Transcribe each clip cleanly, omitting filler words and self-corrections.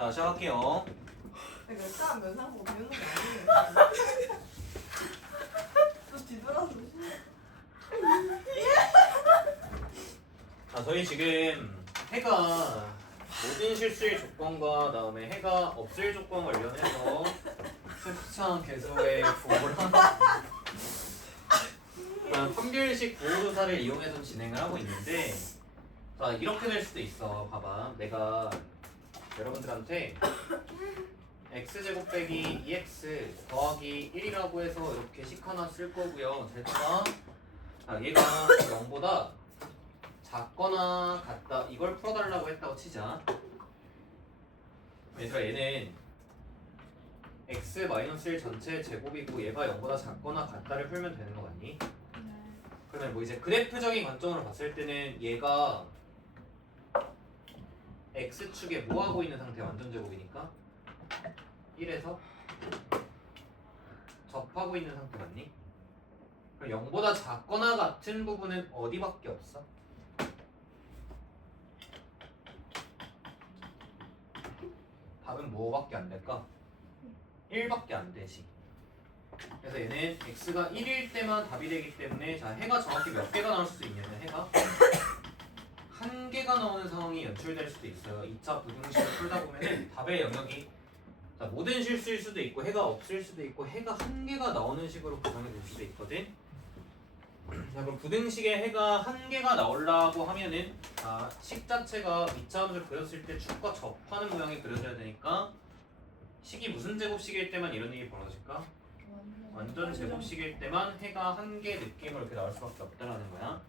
자, 시작할게요. 일단 면상보 배우는 게 아니에요. 또 뒤돌아서 자, 저희 지금 해가 모든 실수의 조건과 다음에 해가 없을 조건 관련해서 수천 개수의 부호를 하는 판별식 부호조사를 이용해서 진행을 하고 있는데, 자, 이렇게 될 수도 있어. 봐봐, 내가 여러분들한테 x제곱 빼기 2x 더하기 1이라고 해서 이렇게 식 하나 쓸 거고요. 잘 봐봐. 자, 얘가 0보다 작거나 같다, 이걸 풀어달라고 했다고 치자. 얘들아, 얘는 x-1 전체 제곱이고 얘가 0보다 작거나 같다를 풀면 되는 거 맞니? 그러면 뭐 이제 그래프적인 관점으로 봤을 때는 얘가 x축에 뭐 하고 있는 상태? 완전 제곱이니까 1에서 접하고 있는 상태 맞니? 그럼 0보다 작거나 같은 부분은 어디밖에 없어? 답은 뭐밖에 안 될까? 1밖에 안 되지. 그래서 얘는 x가 1일 때만 답이 되기 때문에, 자, 해가 정확히 몇 개가 나올 수 있냐면 해가 한 개가 나오는 상황이 연출될 수도 있어요. 2차 부등식을 풀다 보면은 답의 영역이, 자, 모든 실수일 수도 있고 해가 없을 수도 있고 해가 한 개가 나오는 식으로 구성이 될 수도 있거든. 자, 그럼 부등식에 해가 한 개가 나오려고 하면은, 자, 식 자체가 2차 함수를 그렸을 때 축과 접하는 모양이 그려져야 되니까, 식이 무슨 제곱식일 때만 이런 일이 벌어질까? 완전 제곱식일 때만 해가 한 개 느낌으로 이렇게 나올 수밖에 없다라는 거야.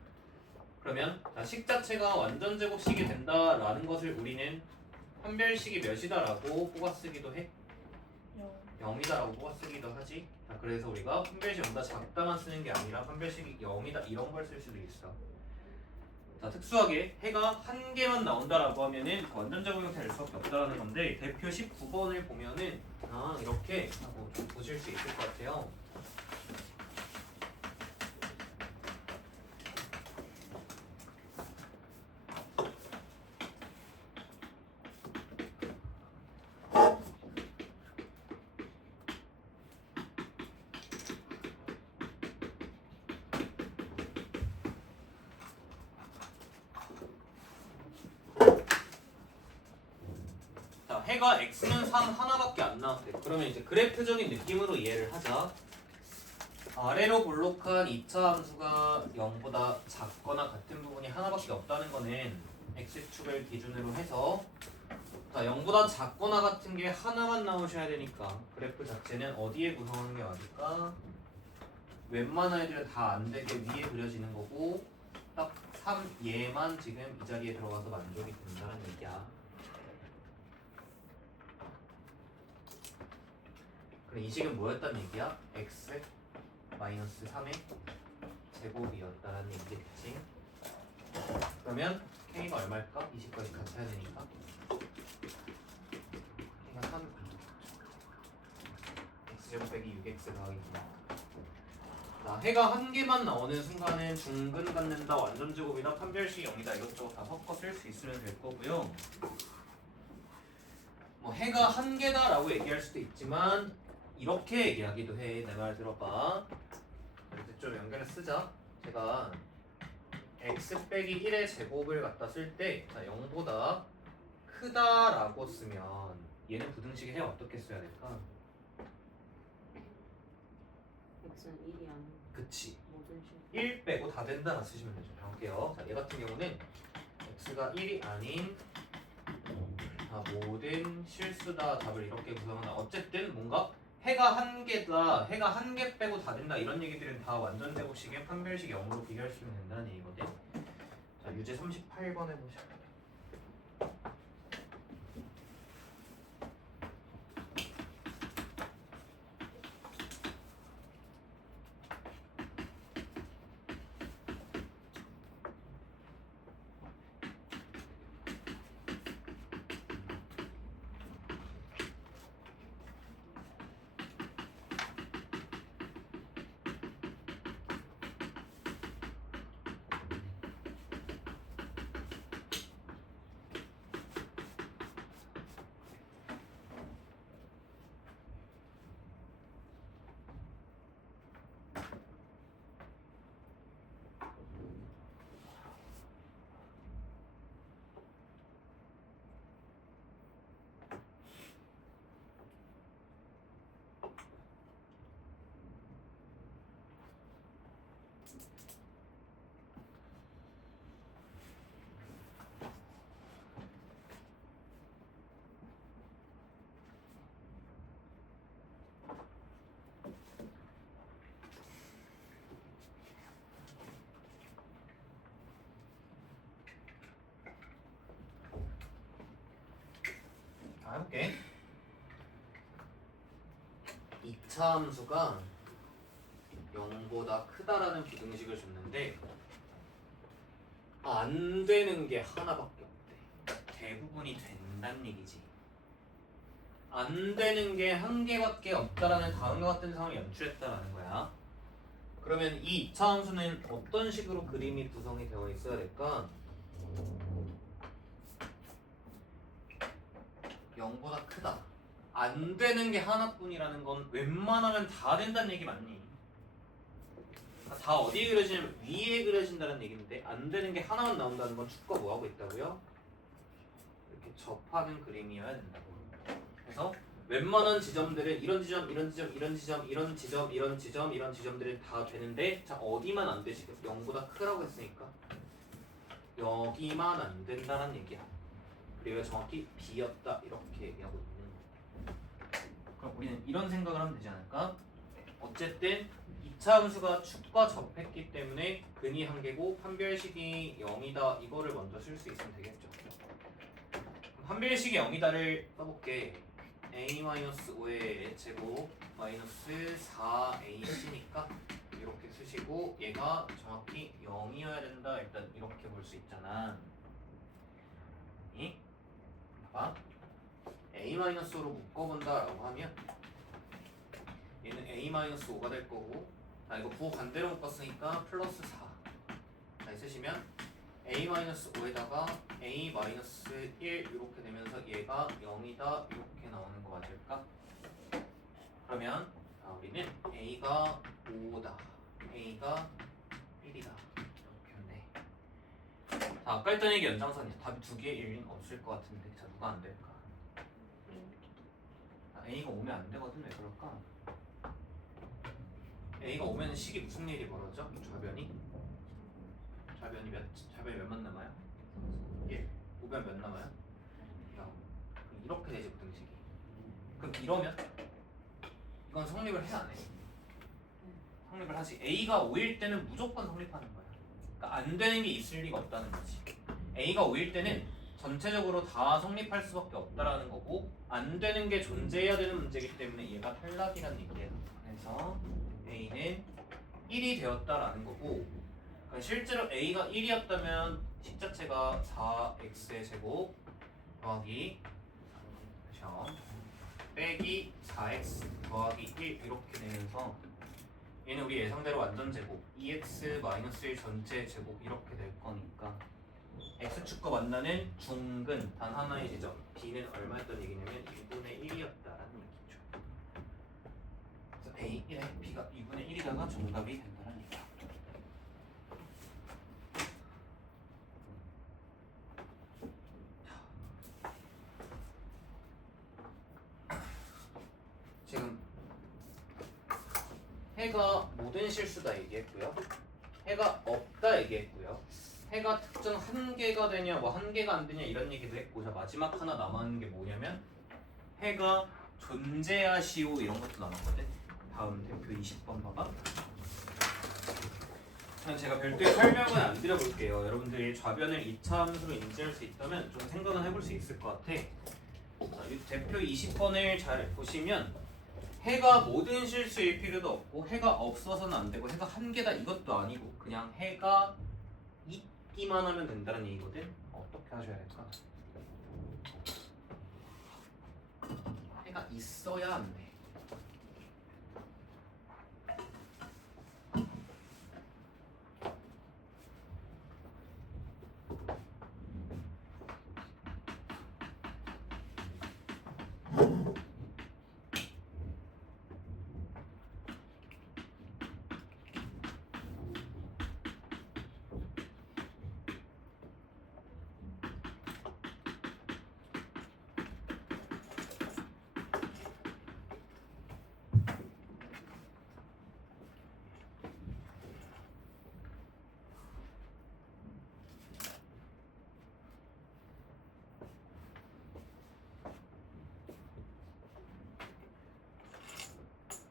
그러면 자, 식 자체가 완전 제곱식이 된다라는 것을 우리는 판별식이 몇이다라고 뽑아쓰기도 해. 0이다라고 뽑아쓰기도 하지. 자, 그래서 우리가 판별식 0보다 작다만 쓰는 게 아니라 판별식이 0이다 이런 걸 쓸 수도 있어. 자, 특수하게 해가 한 개만 나온다라고 하면은 완전 제곱 형태 될 수밖에 없다라는 건데, 대표 19번을 보면은 이렇게 하고 좀 보실 수 있을 것 같아요. 해가 x는 3 하나밖에 안 나왔대. 그러면 이제 그래프적인 느낌으로 이해를 하자. 아래로 볼록한 2차 함수가 0보다 작거나 같은 부분이 하나밖에 없다는 거는 x축을 기준으로 해서, 자, 0보다 작거나 같은 게 하나만 나오셔야 되니까 그래프 자체는 어디에 구성하는 게 맞을까? 웬만한 애들은 다 안 되게 위에 그려지는 거고, 딱 3얘만 지금 이 자리에 들어가서 만족이 된다는 얘기야. 그럼 이 식은 뭐였단 얘기야? x 마이너스 3의 제곱이었다라는 얘기겠지. 그러면 k가 얼마일까? 이 식까지 같이 해야 되니까 k가 3 x제곱 빼기 6x 더하기 9. 자, 해가 한 개만 나오는 순간은 중근 갖는다, 완전 제곱이다, 판별식 0이다 이것저것 다 섞어 쓸 수 있으면 될 거고요. 뭐 해가 한 개다라고 얘기할 수도 있지만 이렇게 얘기하기도 해. 내 말 들어봐. 이렇게 좀 연결해 쓰자. 제가 x 빼기 1의 제곱을 갖다 쓸 때, 자, 0보다 크다라고 쓰면 얘는 부등식에 해 어떻게 써야 될까? x는 1이 아닌 그치. 모든 식 1 빼고 다 된다라 쓰시면 되죠. 볼게요. 자, 얘 같은 경우는 x가 1이 아닌 모든 실수다 답을 이렇게 구성한다. 어쨌든 뭔가 해가 한 개다, 해가 한 개 빼고 다 된다 이런 얘기들은 다 완전 제곱식의 판별식 0으로 비교하시면 된다는 얘기거든. 자, 유제 38번 해보자. 해볼게. 2차 함수가 0보다 크다라는 부등식을 줬는데 안 되는 게 하나밖에 없대. 대부분이 된다는 얘기지. 안 되는 게 한 개밖에 없다라는 다음과 같은 상황을 연출했다라는 거야. 그러면 이 2차 함수는 어떤 식으로 그림이 구성이 되어 있어야 될까? 0보다 크다. 안 되는 게 하나뿐이라는 건 웬만하면 다 된다는 얘기 맞니? 그러니까 다 어디에 그려지냐면 위에 그려진다는 얘기인데 안 되는 게 하나만 나온다는 건 축과 뭐 하고 있다고요? 이렇게 접하는 그림이어야 된다고. 그래서 웬만한 지점들은 이런 지점, 이런 지점, 이런 지점, 이런 지점, 이런 지점, 이런 지점들은 다 되는데 자 어디만 안 되지? 0보다 크라고 했으니까 여기만 안 된다는 얘기야. 그리고 정확히 B였다 이렇게 얘기하고 있는 거야. 그럼 우리는 이런 생각을 하면 되지 않을까? 어쨌든 2차 함수가 축과 접했기 때문에 근이 한 개고 판별식이 0이다 이거를 먼저 쓸 수 있으면 되겠죠. 판별식이 0이다를 써볼게. a-5의 제곱 마이너스 4ac니까 이렇게 쓰시고 얘가 정확히 0이어야 된다. 일단 이렇게 볼 수 있잖아. 봐봐. a-5로 묶어본다라고 하면 얘는 a-5가 될 거고 자 이거 부호 반대로 묶었으니까 플러스 4 자 쓰시면 a-5에다가 a-1 이렇게 되면서 얘가 0이다 이렇게 나오는 거 맞을까? 그러면 자, 우리는 a가 5다 a가 1이다 이렇게 했네. 자 아까 했던 얘기 연장선이야. 답이 두 개의 일은 없을 것 같은데 자 누가 안 될까? A가 오면 안 되거든. 왜 그럴까? A가 오면 식이 무슨 일이 벌어져? 좌변이 몇만 남아요? 1. 오면 몇 남아요? 0. 이렇게 되지 부등식이. 그럼 이러면 이건 성립을 해 안 해? 성립을 하지. A가 5일 때는 무조건 성립하는 거야. 그러니까 안 되는 게 있을 리가 없다는 거지. A가 5일 때는 전체적으로 다 성립할 수밖에 없다라는 거고 안 되는 게 존재해야 되는 문제이기 때문에 얘가 탈락이라는 얘기예요. 그래서 A는 1이 되었다라는 거고 그러니까 실제로 A가 1이었다면 식 자체가 4x의 제곱 더하기 그렇죠. 빼기 4x 더하기 1 이렇게 되면서 얘는 우리 예상대로 완전 제곱 2x-1 전체 제곱 이렇게 될 거니까 x축과 만나는 중근 단 하나의 지점 b는 얼마였던 얘기냐면 2분의 1이었다라는 얘기죠. 그래서 a1에 b가 2분의 1이다가 정답이 된다는 얘기야. 지금 해가 모든 실수다 얘기했고요. 해가 없다 얘기했고요. 해가 특정 한 개가 되냐 뭐 한 개가 안 되냐 이런 얘기도 했고 자 마지막 하나 남았는 게 뭐냐면 해가 존재하시오 이런 것도 남았거든. 다음 대표 20번 봐봐. 그냥 제가 별도의 설명은 안 드려볼게요. 여러분들이 좌변을 2차 함수로 인지할 수 있다면 좀 생각은 해볼 수 있을 것 같아. 자, 이 대표 20번을 잘 보시면 해가 모든 실수일 필요도 없고 해가 없어서는 안 되고 해가 한 개다 이것도 아니고 그냥 해가 있기만 하면 된다는 얘기거든. 어떻게 하셔야 될까? 해가 있어야 안 돼.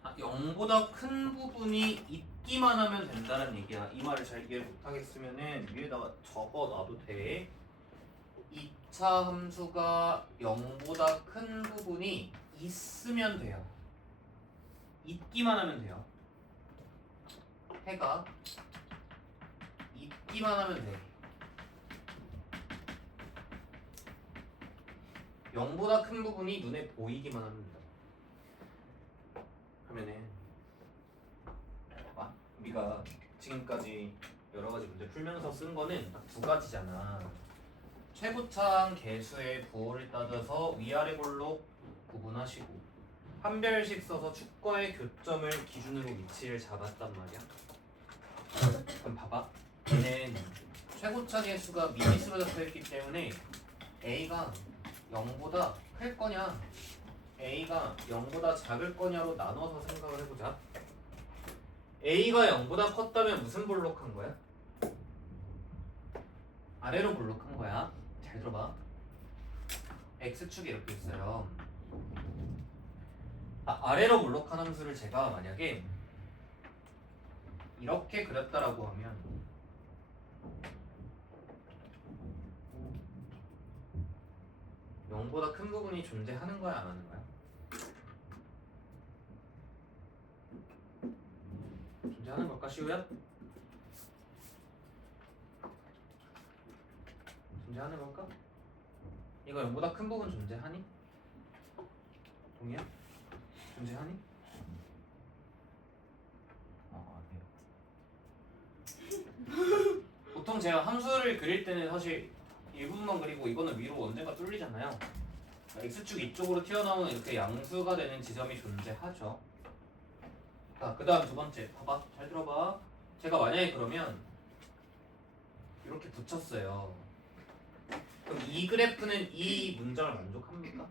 아, 0보다 큰 부분이 있기만 하면 된다는 얘기야. 이 말을 잘 이해를 못하겠으면은 위에다가 적어놔도 돼. 2차 최고차 함수가 0보다 큰 부분이 있으면 돼요. 있기만 하면 돼요. 해가 있기만 하면 돼. 0보다 큰 부분이 눈에 보이기만 하면 된다. 하면은 우리가 지금까지 여러 가지 문제 풀면서 쓴 거는 딱 두 가지잖아. 최고차항 개수의 부호를 따져서 위아래 골로 구분하시고 한 별씩 써서 축과의 교점을 기준으로 위치를 잡았단 말이야. 그럼 봐봐. 얘는 최고차 개수가 미지수로 잡혀있기 때문에 A가 0보다 클 거냐 A가 0보다 작을 거냐로 나눠서 생각을 해보자. A가 0보다 컸다면 무슨 볼록한 거야? 아래로 볼록한 거야. 잘 들어봐. X축이 이렇게 있어요. 아래로 볼록한 함수를 제가 만약에 이렇게 그렸다라고 하면 (0보다) 큰 부분이 존재하는 거야 안 하는 거야? 존재하는 걸까 시우야? 존재하는 걸까? 이거 0보다 큰 부분 존재하니? 동이야? 존재하니? 아니요. 보통 제가 함수를 그릴 때는 사실 일부분만 그리고 이거는 위로 언젠가 뚫리잖아요. X축 이쪽으로 튀어나오는 이렇게 양수가 되는 지점이 존재하죠. 자, 그 다음 두 번째 봐봐. 잘 들어봐. 제가 만약에 그러면 이렇게 붙였어요. 그럼 이 그래프는 이 문장을 만족합니까?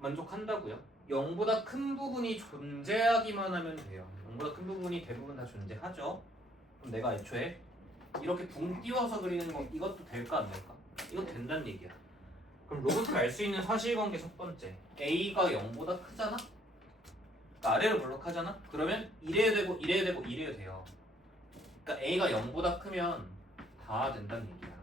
만족한다고요? 0보다 큰 부분이 존재하기만 하면 돼요. 0보다 큰 부분이 대부분 다 존재하죠. 그럼 내가 애초에 이렇게 붕 띄워서 그리는 거 이것도 될까 안 될까? 이거 된다는 얘기야. 그럼 로봇을 알 수 있는 사실관계 첫 번째. A가 0보다 크잖아? 그러니까 아래로 볼록하잖아? 그러면 이래야 되고 이래야 되고 이래야 돼요. 그러니까 A가 0보다 크면 다 된다는 얘기야.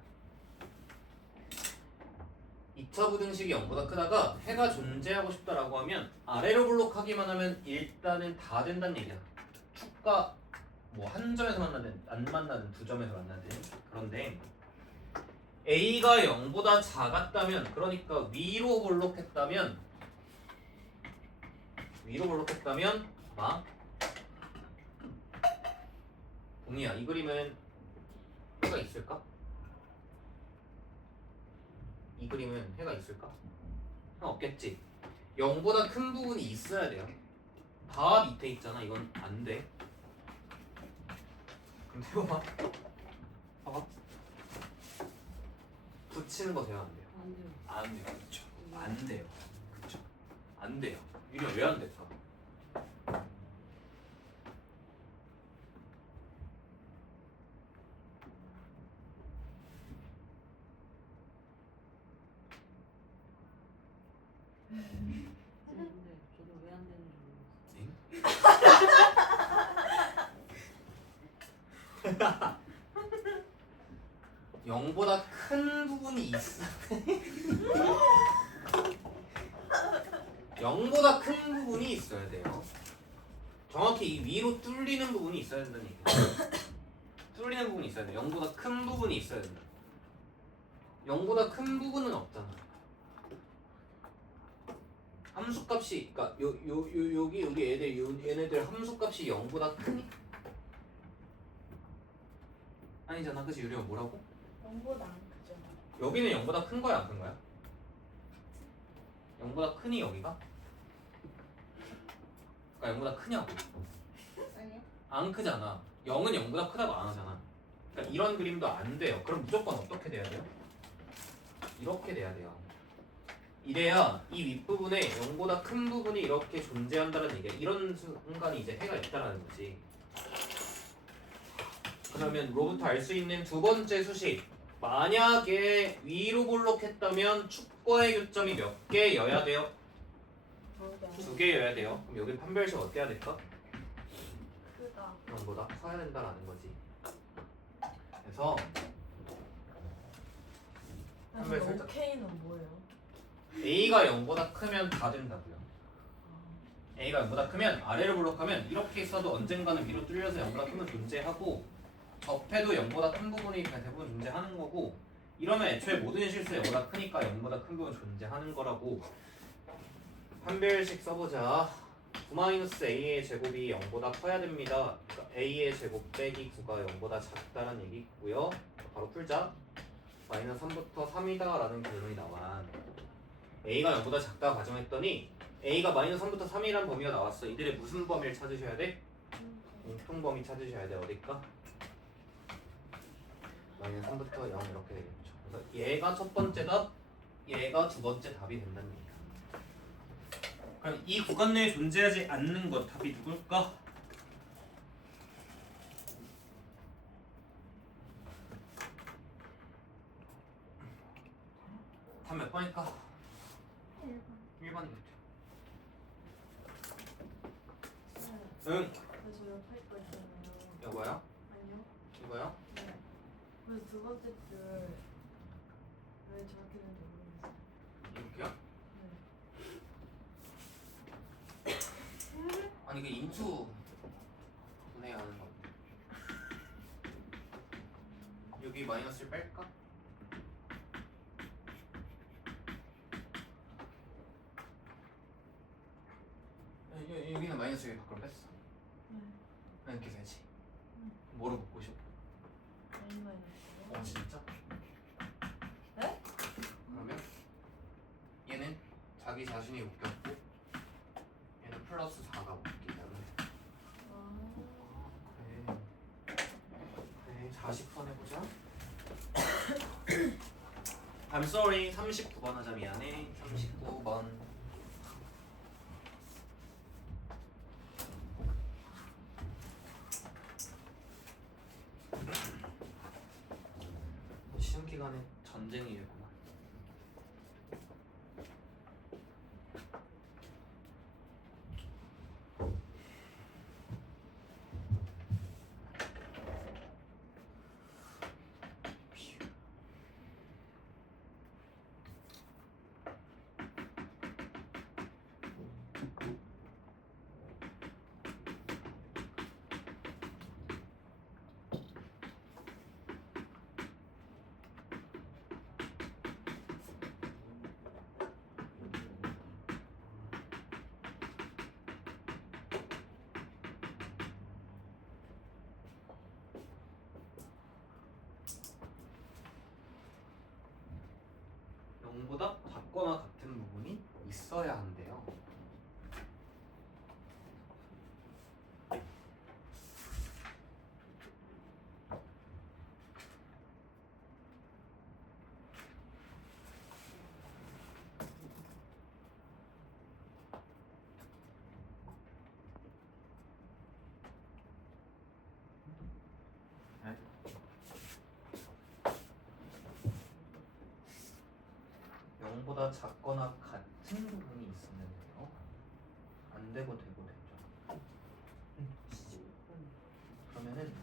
2차 부등식이 0보다 크다가 해가 존재하고 싶다라고 하면 아래로 볼록하기만 하면 일단은 다 된다는 얘기야. 축과 뭐 한 점에서 만나든 안 만나든 두 점에서 만나든. 그런데 A가 0보다 작았다면, 그러니까 위로 볼록했다면 봐. 동이야, 이 그림은 해가 있을까? 이 그림은 해가 있을까? 없겠지. 0보다 큰 부분이 있어야 돼요. 다 밑에 있잖아. 이건 안 돼. 그럼 해봐봐. 봐봐. 붙이는 거 돼요? 안 돼요? 안 돼요. 안 돼요. 그렇죠. 안 돼요. 그렇죠. 안 돼요. 이게 왜 안 될까? 근데 저도 왜 안 되는지 모르겠어요. 0보다 큰 부분이 있어. 0보다 큰 부분이 있어야 돼요. 정확히 이 위로 뚫리는 부분이 있어야 된다는 얘기예요. 뚫리는 부분이 있어야 돼요. 0보다 큰 부분이 있어야 된다. 0보다 큰 부분은 없잖아. 함수값이, 그러니까 여기 얘네들 함수값이 0보다 크니? 아니잖아, 그치? 유리가 뭐라고? 0보다 안 크죠. 여기는 0보다 큰 거야, 안 큰 거야? 0보다 크니 여기가? 그러니까 0보다 크냐고. 아니요. 안 크잖아. 0은 0보다 크다고 안 하잖아. 그러니까 이런 그림도 안 돼요. 그럼 무조건 어떻게 돼야 돼요? 이렇게 돼야 돼요. 이래야 이 윗부분에 0보다 큰 부분이 이렇게 존재한다는 얘기야. 이런 순간이 이제 해가 있다라는 거지. 그러면 로부터 알 수 있는 두 번째 수식. 만약에 위로 볼록했다면 축과의 교점이 몇 개여야 돼요? 2개여야 돼요. 그럼 여기 판별식 어떻게 해야 될까? 크다. 0보다 커야 된다라는 거지. 그래서 한별 살짝. K는 뭐예요? A가 0보다 크면 다 된다고요. A가 0보다 크면 아래를 블록하면 이렇게 있어도 언젠가는 위로 뚫려서 0보다 크면 존재하고 접해도 0보다 큰 부분이 대부분 존재하는 거고 이러면 애초에 모든 실수 0보다 크니까 0보다 큰 부분 존재하는 거라고 한별씩 써보자. 9-a의 제곱이 0보다 커야 됩니다. 그러니까 a의 제곱 빼기 9가 0보다 작다는 얘기고요. 바로 풀자. 마이너스 3부터 3이다 라는 결론이 나와. a가 0보다 작다 가정했더니 a가 마이너스 3부터 3이라는 범위가 나왔어. 이들의 무슨 범위를 찾으셔야 돼? 공통범위 찾으셔야 돼. 어딜까? 마이너스 3부터 0 이렇게 되겠죠. 그래서 얘가 첫 번째 답, 얘가 두 번째 답이 된다는 얘기야. 그럼 이 구간 내에 존재하지 않는 것 답이 누굴까? 답 몇 번일까? 1번이겠죠. 응. 그래서 옆에 거 있잖아요. 이거야? 아니요. 이거야? 네. 그래서 두 번째 줄 왜 저렇게 되는지 모르겠어요. 이렇게요? 네. 아니 그 인수 분해야 하는 거. 여기 마이너스를 뺄까? 여기는 마이너스 밖으로 뺐어. 네. 이렇게 되지. 응. 뭐로 묶고 싶어? A 마이너스. 진짜? 네? 그러면 얘는 자기 자신이 묶였고 얘는 플러스 4가 묶이잖아. 그래 40번 해보자. I'm sorry 39번 하자. 미안해. 39번. 시험 기간에 전쟁이겠구만. 보다 작거나 같은 부분이 있어야 한대요. 네? 0보다 작거나 같은 부분이 있으면 돼요. 안 되고 되고 됐죠. 그러면은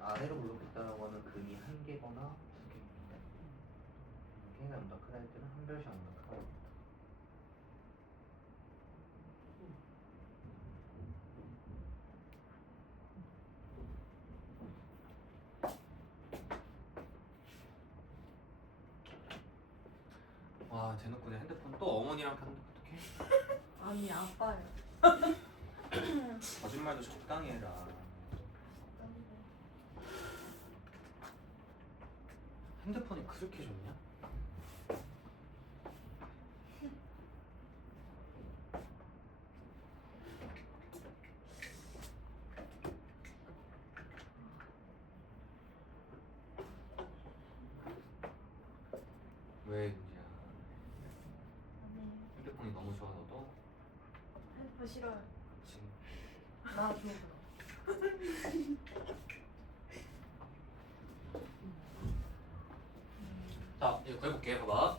아래로 블록했다는 거는 근이 한 개거나 두 개입니다. 한 개가 더 크다 할 때는 한 별씩 안 더 크다. 와 대놓고 내 핸드폰 또 어머니랑 켰는데 어떡해? 아니 아빠요. 거짓말도 적당히 해라. 핸드폰이 그렇게 좋냐? 왜 그냥 핸드폰이 너무 좋아 너도? 핸드폰 싫어요. 지금 나 줘. 자 이제 구해볼게. 봐봐.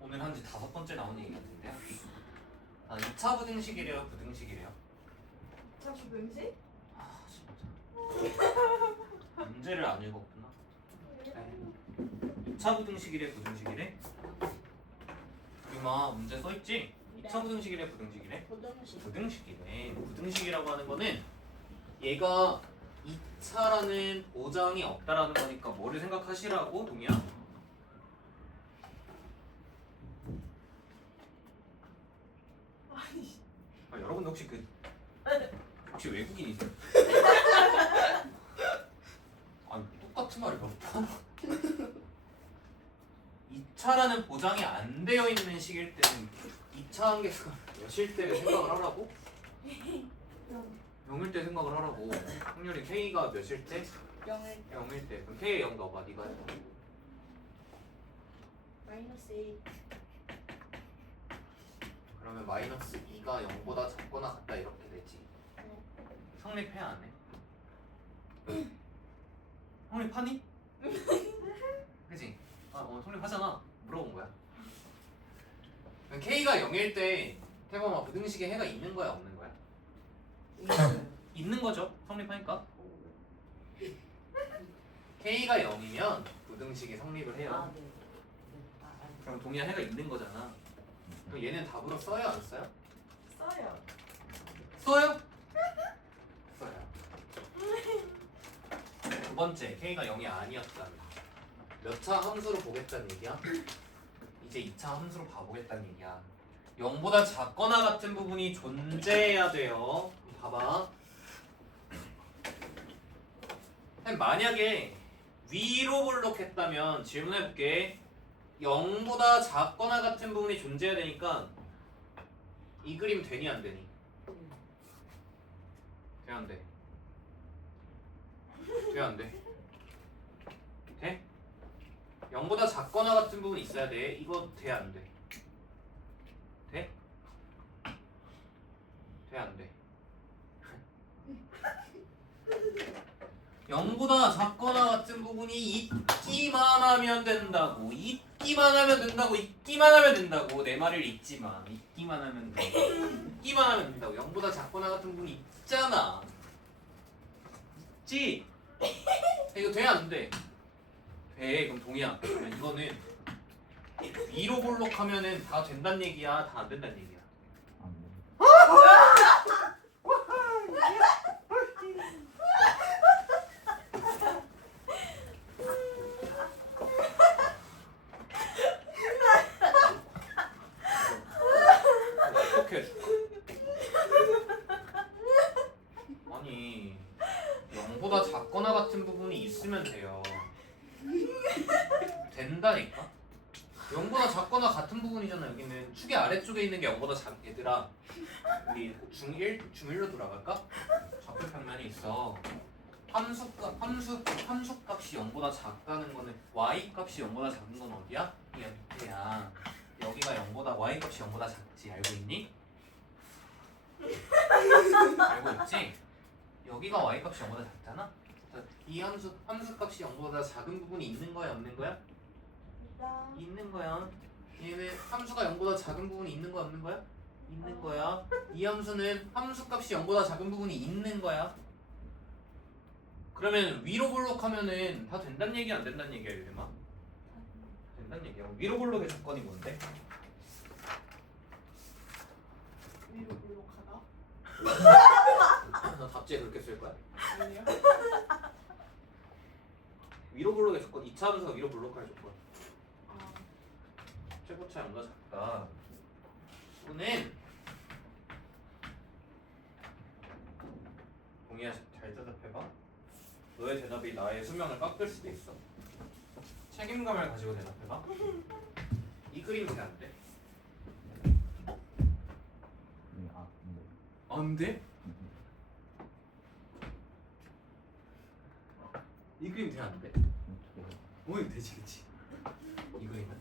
오늘 한지 5번째 나온 얘기 같은데요. 2차 부등식이래요, 부등식이래요? 자 부등식? 아 진짜. 문제를 안 읽었구나. 2차 부등식이래 부등식이래? 유마 문제 써있지? 2차 부등식이래 부등식이래? 고등식. 부등식이네. 부등식이라고 하는 거는 얘가 2차라는 보장이 없다라는 거니까 뭐를 생각하시라고 동이야? 아니 아, 여러분 혹시 혹시 외국인이세요? 아니 똑같은 말을 몇 번? 2차라는 보장이 안 되어 있는 시기일 때는 2차 한계수가 몇일 때 생각을 하라고? 0일 때 생각을 하라고. 확률이 K가 몇일 때? 0을 0일 때. 그럼 K에 0 넣어봐. 네가 해봐. 마이너스 1. 그러면 마이너스 2가 0보다 작거나 같다 이렇게 되지. 네. 성립해 안 해? 성립하니? 그치? 성립하잖아. 물어본 거야. 그럼 K가 0일 때 태범아 부등식에 해가 있는 거야 없는 거야? 있는 거죠. 성립하니까. K가 0이면 부등식이 성립을 해요. 네. 그럼 동의야 해가 있는 거잖아. 그럼 얘는 답으로 써요 안 써요? 써요. 써요? 써요. 두 번째 K가 0이 아니었다면 몇 차 함수로 보겠다는 얘기야? 이제 2차 함수로 봐보겠다는 얘기야. 0보다 작거나 같은 부분이 존재해야 돼요. 봐봐. 만약에 위로 볼록했다면 질문해볼게. 0보다 작거나 같은 부분이 존재해야 되니까 이 그림 되니 안 되니? 돼 안 돼? 돼 안 돼? 돼? 0보다 작거나 같은 부분이 있어야 돼. 이거 돼 안 돼? 돼? 돼 안 돼? 0보다 작거나 같은 부분이 있기만 하면 된다고. 있기만 하면 된다고. 있기만 하면 된다고. 내 말을 잊지 마. 있기만 하면 돼. 있기만 하면 된다고. 0보다 작거나 같은 부분이 있잖아. 있지? 이거 돼 안 돼? 돼. 그럼 동의야. 그러면 이거는 위로 볼록하면은 다 된다는 얘기야? 다 안 된다는 얘기야? 어떻게 해줄까? 아니 0보다 작거나 같은 부분이 있으면 돼요. 된다니까? 0보다 작거나 같은 부분이잖아. 여기는 축의 아래쪽에 있는 게 0보다 얘들아 우리 중1? 중1로 돌아갈까? 좌표 평면이 있어. 함수 값이 0보다 작다는 거는 y 값이 0보다 작은 건 어디야? 얘야. 여기가 0보다 y 값이 0보다 작지. 알고 있니? 알고 있지? 여기가 y 값이 0보다 작잖아? 이 함수 값이 0보다 작은 부분이 있는 거야 없는 거야? 있는 거야. 얘는 함수가 0보다 작은 부분이 있는 거야 없는 거야? 있는 거야. 이 함수는 함수 값이 0보다 작은 부분이 있는 거야. 그러면 위로 볼록하면은 다 된다는 얘기 안 된다는 얘기야 이름아? 된다는 얘기야. 위로 볼록의 조건이 뭔데? 위로 볼록하다? 너 답지에 그렇게 쓸 거야? 아니요. 위로 볼록의 조건 2차 함수가 위로 볼록할 조건. 아, 최고차 0보다 작다. 이거는 동의야 잘 대답해봐. 너의 대답이 나의 수명을 깎을 수도 있어. 책임감을 가지고 대답해봐. 이 그림 돼 안 돼? 안 돼? 이 그림 돼 안 돼? 오늘 되지 그치? 이 그림은?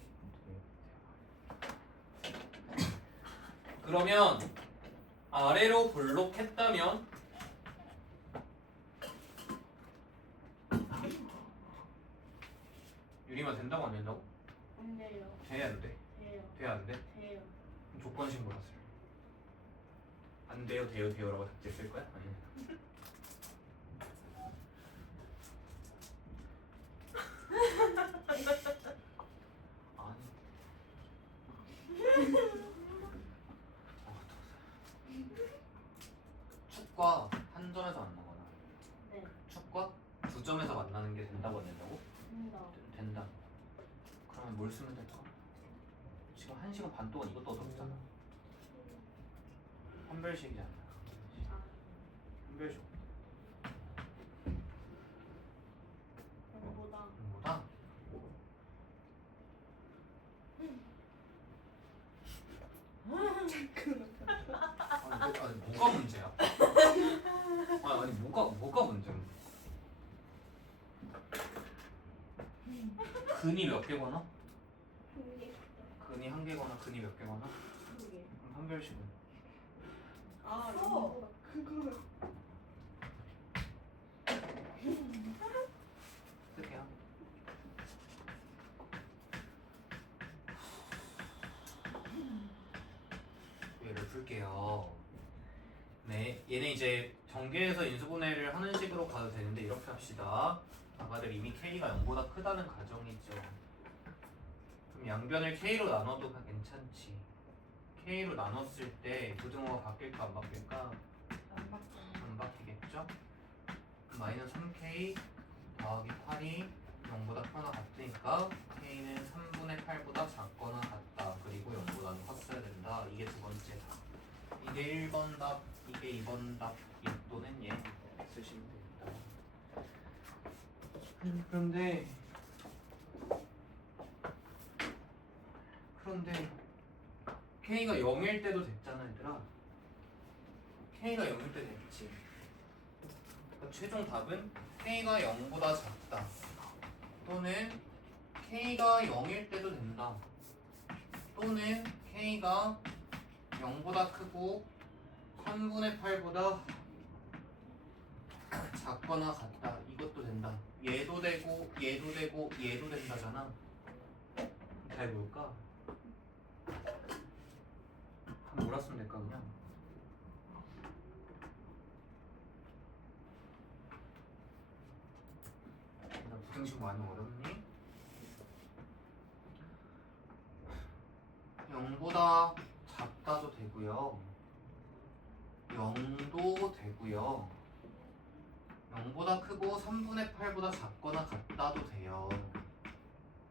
그러면 아래로 볼록했다면 유리만 된다고 안 된다고? 안 돼요. 돼 안 돼? 돼요. 돼 안 돼? 돼요. 그럼 조건 신고라 쓸. 안 돼요 돼요라고 답지 쓸 거야? 아니. 그럼 뭘 쓰면 될까? 지금 1시간 반 동안 이것도 얻었잖아. 한별식이잖아. 한별식. 뭐다? 뭐다? 아니 뭐가 문제야? 아니 뭐가 문제야? 근이 몇 개거나? 근이 1개거나 근이 몇 개거나? 그게. 그럼 한별식은? 아, 써. 그거. 쓸게요. 얘를 풀게요. 네, 얘는 이제 전개해서 인수분해를 하는 식으로 가도 되는데 이렇게 합시다. 아까들 이미 k가 0보다 크다는 가정이죠. 그럼 양변을 k로 나눠도 괜찮지. k로 나눴을 때 부등호가 바뀔까 안 바뀔까? 안 바뀌어. 안 바뀌겠죠? 마이너스 3k 더하기 8이 0보다 크거나 같으니까 k는 3분의 8보다 작거나 같다. 그리고 0보다는 컸어야 된다. 이게 두 번째 답. 이게 1번 답, 이게 2번 답, 얘 또는 얘 쓰시면 됩니다. 그런데 k가 0일 때도 됐잖아 얘들아. k가 0일 때 됐지. 그러니까 최종 답은 k가 0보다 작다 또는 k가 0일 때도 된다 또는 k가 0보다 크고 3분의 8보다 작거나 같다. 이것도 된다. 얘도 되고 얘도 되고 얘도 된다잖아. 잘 볼까? 한번 몰았으면 될까 그냥? 나 부등식 많이 어렵니? 0보다 작다도 되고요. 0도 되고요. 0보다 크고 3분의 8보다 작거나 같다도 돼요.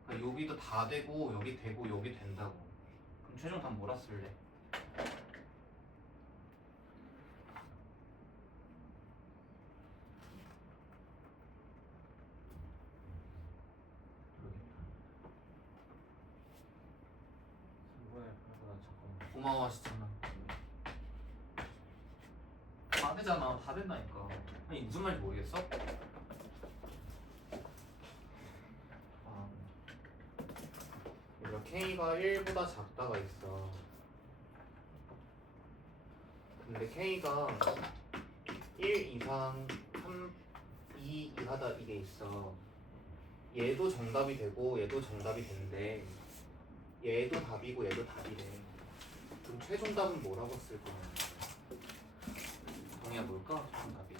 그러니까 여기도 다 되고 여기 되고 여기 된다고. 그럼 최종 답 뭐라 쓸래? 고마워하시잖아. 다 되잖아. 다 된다니까. 아니 무슨 말인지 모르겠어? 아, 우리가 K가 1보다 작다가 있어. 근데 K가 1 이상 3, 2 이하다 이게 있어. 얘도 정답이 되고 얘도 정답이 된대. 얘도 답이고 얘도 답이래. 그럼 최종 답은 뭐라고 쓸 거야? 동의야 뭘까? 최종 답이.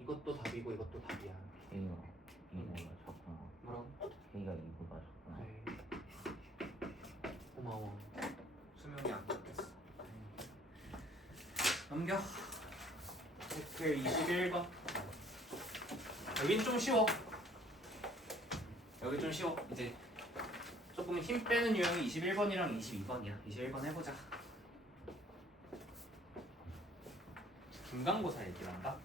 이것도 답이고 이것도 답이야. K가 2보다 작구나. 뭐라고? K가 2보다 작구나. 네. 고마워. 수명이 안 바뀌었어. 넘겨. 체크 21번. 여긴 좀 쉬워. 여기 좀 쉬워. 이제 조금 힘 빼는 유형이 21번이랑 22번이야. 21번 해보자. 중간고사 얘기를 한다.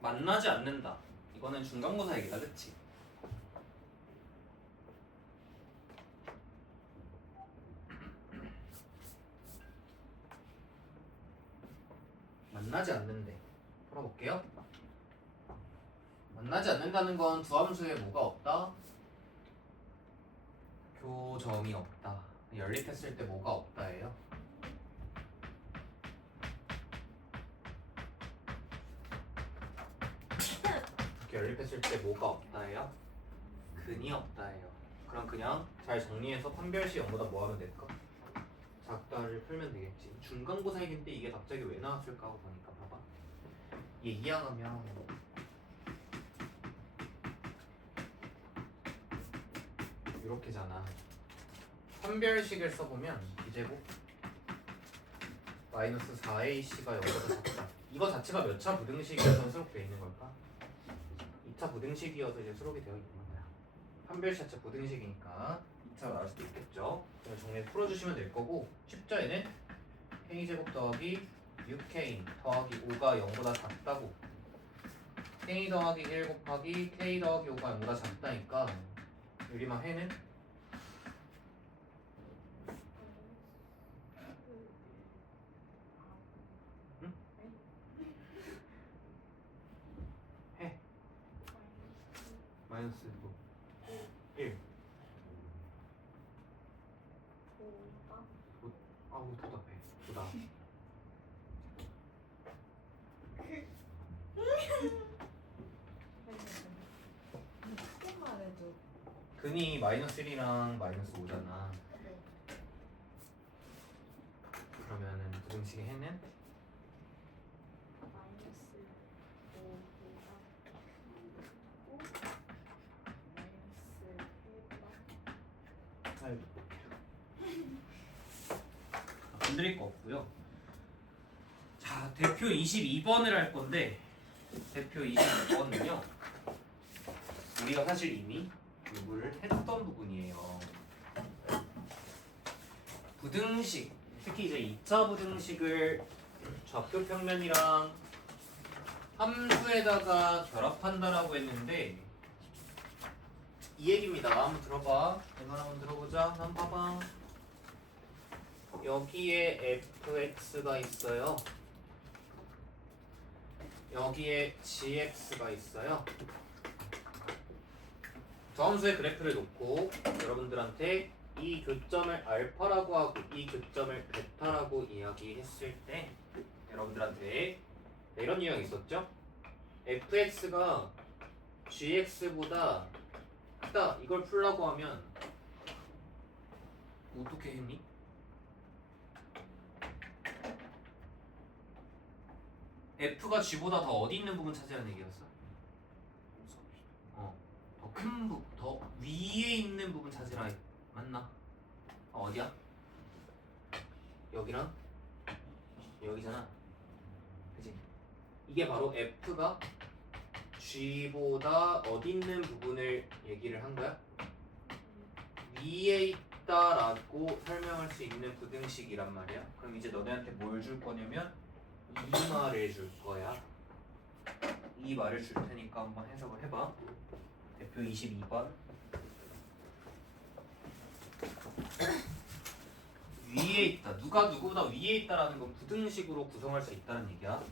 만나지 않는다. 이거는 중간고사 얘기다, 그치? 만나지 않는데. 풀어볼게요. 만나지 않는다는 건 두 함수에 뭐가 없다? 대표점이 없다. 연립했을 때 뭐가 없다예요? 이렇게 연립했을 때 뭐가 없다예요? 근이 없다예요. 그럼 그냥 잘 정리해서 판별시 0보다 뭐 하면 될까? 작다를 풀면 되겠지. 중간고사일 때 이게 갑자기 왜 나왔을까 하고 보니까 봐봐. 얘 이항하면 이렇게잖아. 판별식을 써보면 B제곱 마이너스 4AC가 0보다 작다. 이거 자체가 몇 차 부등식이어서 수록되어 있는 걸까? 2차 부등식이어서 이제 수록이 되어 있는 거야. 판별식 자체 부등식이니까 2차 나올 수도 있겠죠. 그럼 정리해서 풀어주시면 될 거고 10자에는 K제곱 더하기 6K 더하기 5가 0보다 작다고 K 더하기 1 곱하기 K 더하기 5가 0보다 작다니까 유리만 해는 마이너스 뭐 1 아우 답답해 보다 크게 말해도 근이 마이너스 1이랑 마이너스 5잖아. 그러면은 부등식의 해는 건드릴 거 없고요. 자, 대표 22번을 할 건데 대표 22번은요. 우리가 사실 이미 공부를 했던 부분이에요. 부등식, 특히 이제 2차 부등식을 좌표 평면이랑 함수에다가 결합한다라고 했는데 이 얘기입니다. 한번 들어봐. 내 말 한번 들어보자. 한번 봐봐. 여기에 fx가 있어요. 여기에 gx가 있어요. 저 함수의 그래프를 놓고 여러분들한테 이 교점을 알파라고 하고 이 교점을 베타라고 이야기했을 때 여러분들한테 이런 유형이 있었죠? fx가 gx보다 크다 이걸 풀라고 하면 어떻게 했니? f가 g보다 더 어디 있는 부분 찾으라는 얘기였어? 더 큰 부분, 더 위에 있는 부분 찾으라 맞나? 어디야? 여기랑 여기잖아. 그치? 이게 바로 f가 g보다 어디 있는 부분을 얘기를 한 거야? 위에 있다라고 설명할 수 있는 부등식이란 말이야. 그럼 이제 너네한테 뭘 줄 거냐면 이 말을 줄 거야. 이 말을 줄 테니까 한번 해석을 해봐. 대표 22번 위에 있다. 누가 누구보다 위에 있다라는 건 부등식으로 구성할 수 있다는 얘기야.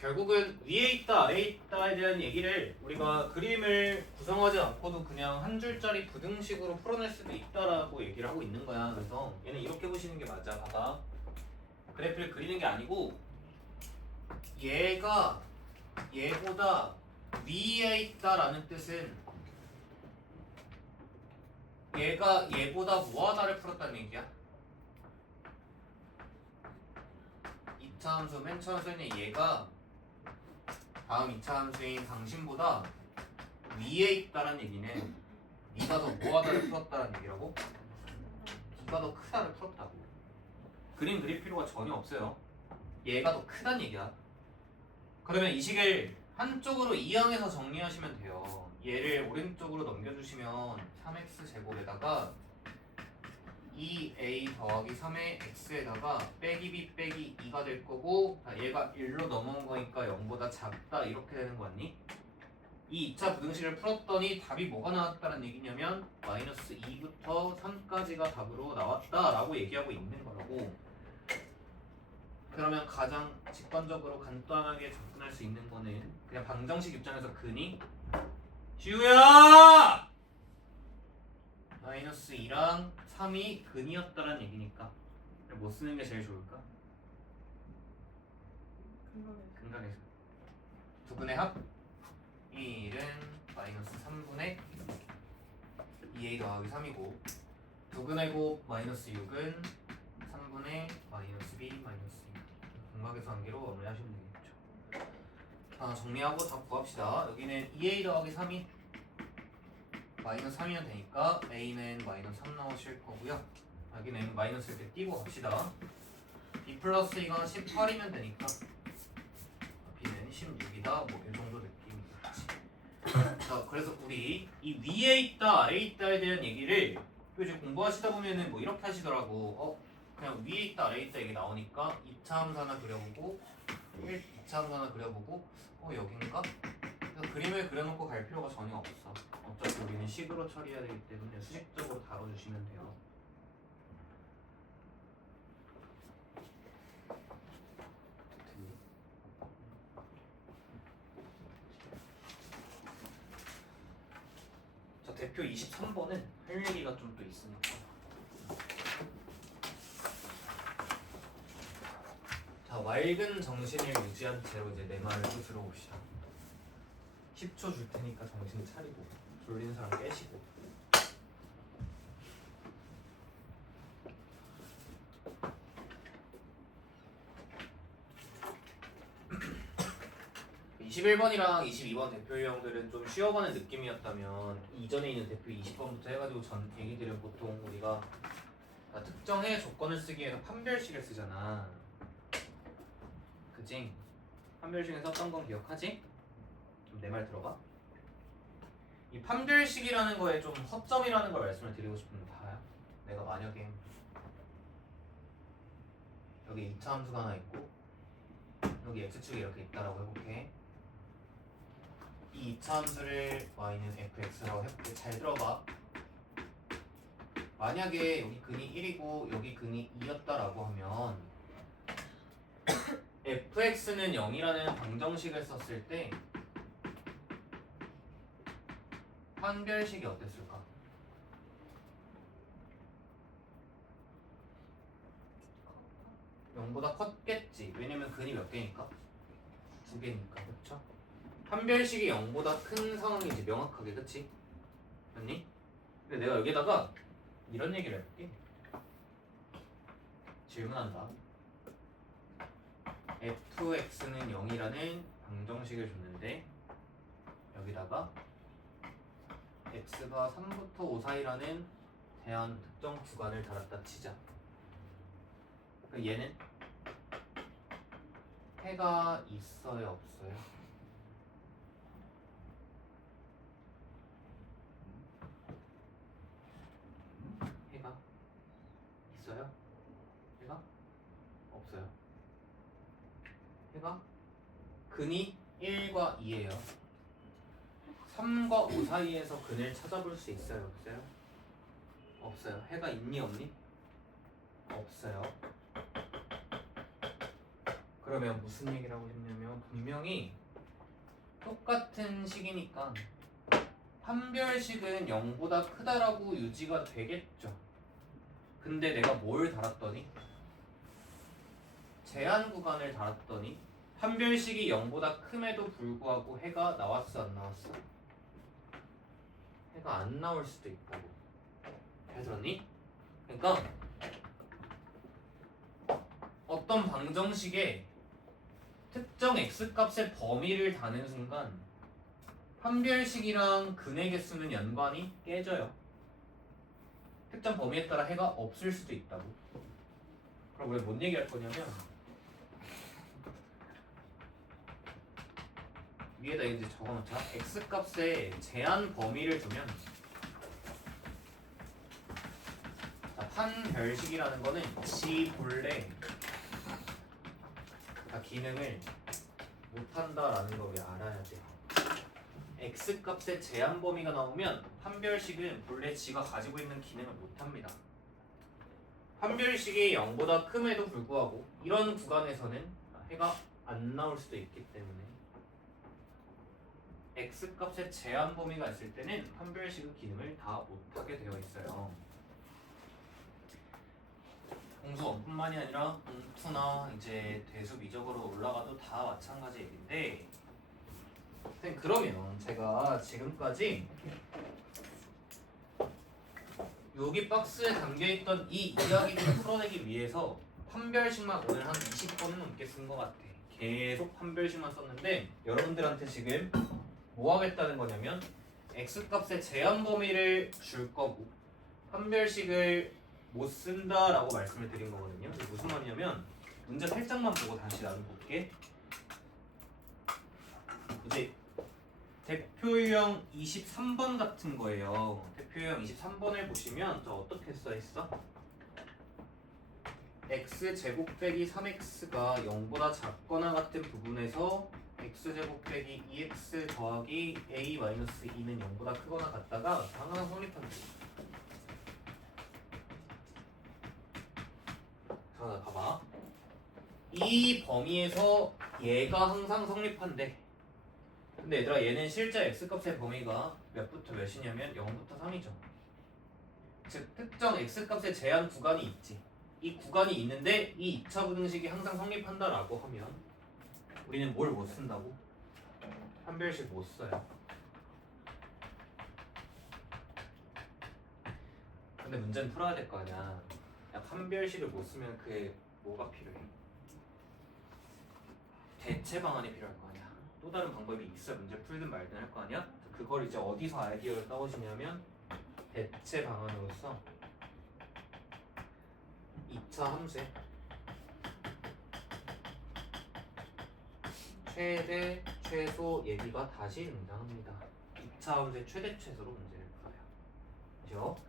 결국은 위에 있다 아래에 있다에 대한 얘기를 우리가 그림을 구성하지 않고도 그냥 한 줄짜리 부등식으로 풀어낼 수도 있다라고 얘기를 하고 있는 거야. 그래서 얘는 이렇게 보시는 게 맞아. 봐봐. 그래프를 그리는 게 아니고 얘가 얘보다 위에 있다라는 뜻은 얘가 얘보다 무하다를 풀었다는 얘기야. 2차 함수 맨 처음 써있는 얘가 다음 2차 함수인 당신보다 위에 있다는 얘기는 네가 더 무하다를 풀었다는 얘기라고? 네가 더 크다를 풀었다고. 그림 그릴 필요가 전혀 없어요. 얘가 더 크다는 얘기야. 그러면 이 식을 한쪽으로 이항해서 정리하시면 돼요. 얘를 오른쪽으로 넘겨주시면 3x 제곱에다가 2a 더하기 3의 x에다가 빼기 b 빼기 2가 될 거고 얘가 1로 넘어온 거니까 0보다 작다 이렇게 되는 거 같니? 이 2차 부등식을 풀었더니 답이 뭐가 나왔다는 얘기냐면 마이너스 2부터 3까지가 답으로 나왔다라고 얘기하고 있는 거라고. 그러면 가장 직관적으로 간단하게 접근할 수 있는 거는 그냥 방정식 입장에서 근이 지우야! 마이너스 2랑 3이 근이었다는 얘기니까 뭐 쓰는 게 제일 좋을까? 근각에서 두 분의 합 1은 마이너스 3분의 2a 더하기 3이고 두 분의 곱 마이너스 6은 3분의 마이너스 b 마이너스 2 근각에서 한 개로 마무리하시면 되겠죠. 자, 정리하고 답 구합시다. 여기는 2a 더하기 3이 마이너스 3이면 되니까 a는 마이너스 3 나오실 거고요. 여기는 마이너스 이렇게 띄고 갑시다. b 플러스 2가 18이면 되니까 b는 16이다. 뭐 이 정도 느낌이겠지. 자, 그래서 우리 이 위에 있다 아래에 있다에 대한 얘기를 또 이제 공부하시다 보면은 뭐 이렇게 하시더라고. 그냥 위에 있다 아래에 있다 얘기 나오니까 2차 함수 하나 그려보고 2차 함수 하나 그려보고 여긴가? 그래서 그림을 그려놓고 갈 필요가 전혀 없어. 어차피 우리는 식으로 처리해야 되기 때문에 수식적으로 다뤄주시면 돼요. 자, 대표 23번은 할 얘기가 좀 또 있으니까. 자, 맑은 정신을 유지한 채로 이제 내 말을 또 들어봅시다. 10초 줄 테니까 정신 차리고 졸린 사람 깨시고. (21번이랑) 22번 대표 유형들은 좀 쉬어가는 느낌이었다면 이전에 있는 대표 20번부터 해가지고 전 얘기들은 보통 우리가 특정의 조건을 쓰기 위해서 판별식을 쓰잖아. 그치? 판별식에 썼던 건 기억하지? 좀 내 말 들어봐. 이 판별식이라는 거에 좀 허점이라는 걸 말씀을 드리고 싶은 다야. 내가 만약에 여기 2차 함수가 하나 있고 여기 x축이 이렇게 있다라고 해볼게. 이 2차 함수를 y는 fx라고 해볼게. 잘 들어봐. 만약에 여기 근이 1이고 여기 근이 2였다라고 하면 fx는 0이라는 방정식을 썼을 때 판별식이 어땠을까? (0보다) 컸겠지. 왜냐면 근이 몇 개니까? 2개니까. 그렇죠? 판별식이 0보다 큰 상황이지 명확하게. 그치? 맞니? 근데 내가 여기다가 이런 얘기를 해볼게. 질문한다. fx는 0이라는 방정식을 줬는데 여기다가 x가 3부터 5 사이라는 대한 특정 구간을 달았다 치자. 그럼 얘는 해가 있어요 없어요? 해가 있어요? 해가 없어요? 해가 근이 1과 2예요. 3과 5 사이에서 근을 찾아볼 수 있어요 없어요? 없어요. 해가 있니 없니? 없어요. 그러면 무슨 얘기를 하고 싶냐면 분명히 똑같은 식이니까 판별식은 0보다 크다라고 유지가 되겠죠. 근데 내가 뭘 달았더니 제한 구간을 달았더니 판별식이 0보다 큼에도 불구하고 해가 나왔어 안 나왔어? 해가 안 나올 수도 있다고. 잘 들었니? 그러니까 어떤 방정식에 특정 x값의 범위를 다는 순간 판별식이랑 근의 개수는 연관이 깨져요. 특정 범위에 따라 해가 없을 수도 있다고. 그럼 우리 뭔 얘기할 거냐면 위에다 이제 적어놓자. x값에 제한 범위를 두면 자, 판별식이라는 거는 지 본래 기능을 못한다라는 거 왜 알아야 돼요. x값의 제한 범위가 나오면 판별식은 본래 지가 가지고 있는 기능을 못합니다. 판별식이 0보다 큼에도 불구하고 이런 구간에서는 해가 안 나올 수도 있기 때문에 x값의 제한 범위가 있을 때는 판별식의 기능을 다 못하게 되어 있어요. 공수원뿐만이 아니라 공투나 이제 대수 미적으로 올라가도 다 마찬가지 얘기인데, 그러면 제가 지금까지 여기 박스에 담겨있던 이 이야기를 풀어내기 위해서 판별식만 오늘 한 20번 넘게 쓴 것 같아. 계속 판별식만 썼는데 여러분들한테 지금 뭐 하겠다는 거냐면 x값의 제한 범위를 줄 거고 판별식을 못 쓴다라고 말씀을 드린 거거든요. 이게 무슨 말이냐면 문제 살짝만 보고 다시 나눠볼게. 이제 대표 유형 23번 같은 거예요. 대표 유형 23번을 보시면 저 어떻게 써 있어? x제곱 빼기 3x가 0보다 작거나 같은 부분에서 x제곱 빼기 2x 더하기 a-2는 0보다 크거나 같다가 항상 성립한다. 자, 봐봐. 이 범위에서 얘가 항상 성립한대. 근데 얘들아, 얘는 실제 x값의 범위가 몇부터 몇이냐면 0부터 3이죠. 즉 특정 x값의 제한 구간이 있지. 이 구간이 있는데 이 2차 부등식이 항상 성립한다라고 하면 우리는 뭘 못 쓴다고? 판별식 못 써요. 근데 문제는 풀어야 될 거 아니야. 야, 판별식을 못 쓰면 그게 뭐가 필요해? 대체 방안이 필요할 거 아니야. 또 다른 방법이 있어야 문제 풀든 말든 할 거 아니야? 그걸 이제 어디서 아이디어를 따오시냐면 대체 방안으로서 2차 함수에 최대, 최소 얘기가 다시 등장합니다. 2차 함수의 최대, 최소로 문제를 풀어요. 그죠?